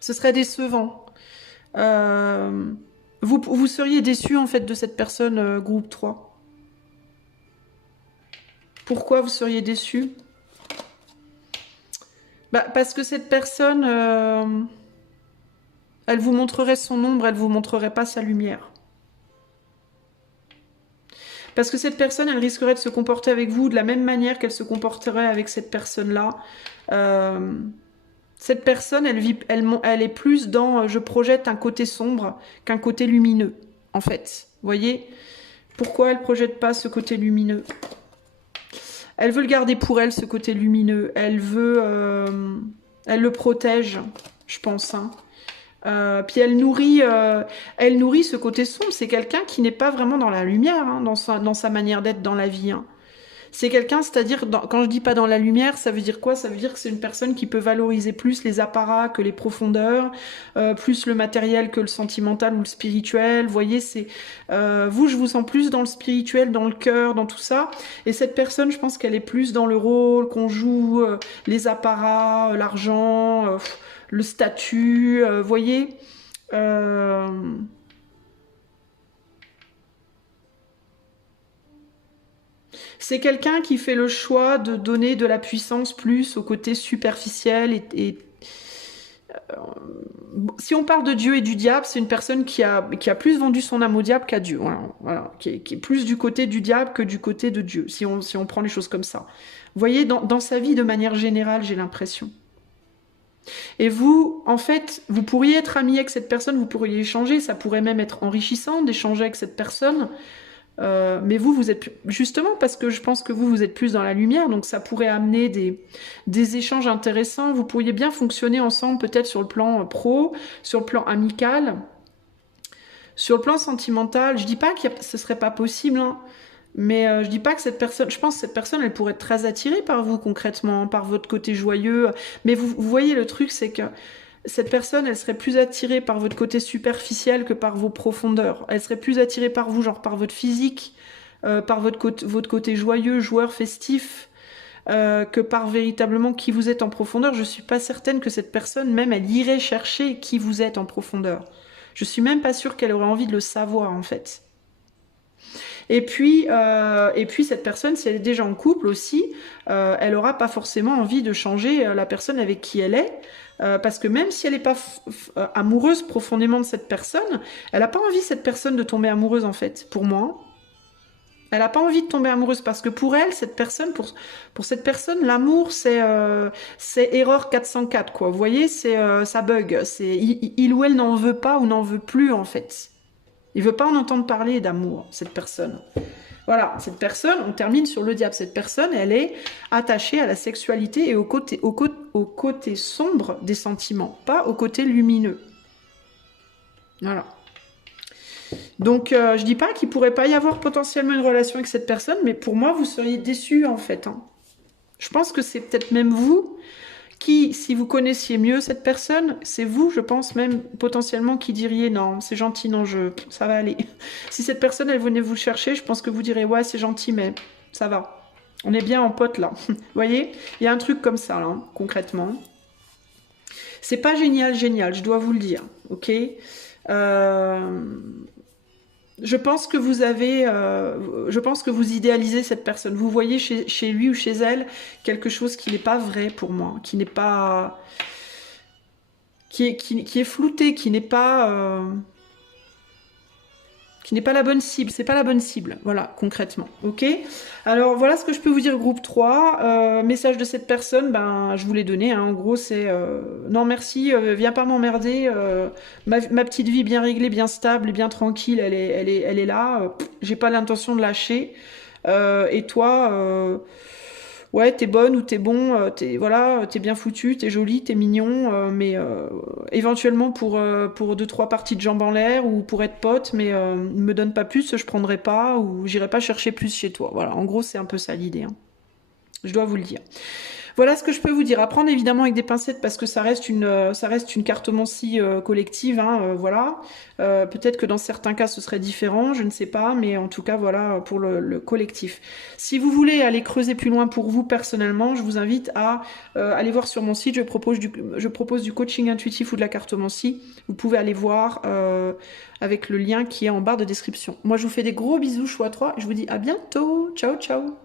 Ce serait décevant. Vous seriez déçu, en fait, de cette personne, groupe 3. Pourquoi vous seriez déçu? Bah, parce que cette personne, elle vous montrerait son ombre, elle vous montrerait pas sa lumière. Parce que cette personne, elle risquerait de se comporter avec vous de la même manière qu'elle se comporterait avec cette personne-là. Cette personne, elle est plus dans je projette un côté sombre qu'un côté lumineux, en fait. Vous voyez? Pourquoi elle projette pas ce côté lumineux? Elle veut le garder pour elle, ce côté lumineux. Elle le protège, je pense. Hein. Puis elle nourrit ce côté sombre. C'est quelqu'un qui n'est pas vraiment dans la lumière, hein, dans sa manière d'être dans la vie. Hein. C'est quelqu'un, c'est-à-dire, quand je dis pas dans la lumière, ça veut dire quoi? Ça veut dire que c'est une personne qui peut valoriser plus les apparats que les profondeurs, plus le matériel que le sentimental ou le spirituel. Vous voyez, c'est vous, je vous sens plus dans le spirituel, dans le cœur, dans tout ça. Et cette personne, je pense qu'elle est plus dans le rôle qu'on joue, les apparats, l'argent, le statut, vous voyez. Euh, C'est quelqu'un qui fait le choix de donner de la puissance plus au côté superficiel si on parle de Dieu et du diable, c'est une personne qui a plus vendu son âme au diable qu'à Dieu. Voilà, voilà, qui est plus du côté du diable que du côté de Dieu, si on prend les choses comme ça. Vous voyez, dans sa vie de manière générale, j'ai l'impression. Et vous, en fait, vous pourriez être ami avec cette personne, vous pourriez échanger, ça pourrait même être enrichissant d'échanger avec cette personne. Mais vous êtes justement parce que je pense que vous êtes plus dans la lumière, donc ça pourrait amener des échanges intéressants. Vous pourriez bien fonctionner ensemble, peut-être sur le plan pro, sur le plan amical, sur le plan sentimental. Je dis pas que ce serait pas possible, hein, mais je dis pas que cette personne. Je pense que cette personne, elle pourrait être très attirée par vous concrètement, par votre côté joyeux. Mais vous voyez le truc, c'est que cette personne, elle serait plus attirée par votre côté superficiel que par vos profondeurs. Elle serait plus attirée par vous, genre par votre physique, par votre côté joyeux, joueur, festif, que par véritablement qui vous êtes en profondeur. Je suis pas certaine que cette personne, même, elle irait chercher qui vous êtes en profondeur. Je suis même pas sûre qu'elle aurait envie de le savoir, en fait. Et puis cette personne, si elle est déjà en couple aussi, elle n'aura pas forcément envie de changer la personne avec qui elle est. Parce que même si elle n'est pas amoureuse profondément de cette personne, elle n'a pas envie, cette personne, de tomber amoureuse, en fait, pour moi. Elle n'a pas envie de tomber amoureuse parce que pour elle, cette personne, pour cette personne, l'amour, c'est erreur 404, quoi. Vous voyez, ça bug. Il ou elle n'en veut pas ou n'en veut plus, en fait. Il veut pas en entendre parler d'amour, cette personne. Voilà, cette personne, on termine sur le diable. Cette personne, elle est attachée à la sexualité et au côté sombre des sentiments, pas au côté lumineux. Voilà. Donc, je dis pas qu'il pourrait pas y avoir potentiellement une relation avec cette personne, mais pour moi, vous seriez déçus, en fait, hein. Je pense que c'est peut-être même vous qui, si vous connaissiez mieux cette personne, c'est vous, je pense même potentiellement, qui diriez non, c'est gentil, non, ça va aller. Si cette personne, elle venait vous chercher, je pense que vous direz ouais, c'est gentil, mais ça va. On est bien en pote là. Vous voyez, il y a un truc comme ça là, hein, concrètement. C'est pas génial, je dois vous le dire, ok. Je pense que je pense que vous idéalisez cette personne. Vous voyez chez lui ou chez elle quelque chose qui n'est pas vrai pour moi, qui n'est pas, qui est flouté, qui n'est pas la bonne cible. C'est pas la bonne cible, voilà, concrètement. Ok. Alors voilà ce que je peux vous dire, groupe 3. Message de cette personne, ben je vous l'ai donné, hein. En gros, c'est non merci, viens pas m'emmerder. Ma petite vie bien réglée, bien stable, bien tranquille, elle est là. J'ai pas l'intention de lâcher. Et toi, ouais, t'es bonne ou t'es bon, voilà, t'es bien foutu, t'es jolie, t'es mignon, mais éventuellement pour 2-3 parties de jambes en l'air ou pour être pote, mais me donne pas plus, je prendrai pas ou j'irai pas chercher plus chez toi. Voilà, en gros, c'est un peu ça l'idée, hein. Je dois vous le dire. Voilà ce que je peux vous dire. À prendre évidemment avec des pincettes parce que ça reste une cartomancie collective, hein, voilà. Peut-être que dans certains cas ce serait différent, je ne sais pas, mais en tout cas voilà pour le collectif. Si vous voulez aller creuser plus loin pour vous personnellement, je vous invite à aller voir sur mon site. Je propose du coaching intuitif ou de la cartomancie. Vous pouvez aller voir avec le lien qui est en barre de description. Moi je vous fais des gros bisous, choix 3, et je vous dis à bientôt. Ciao ciao.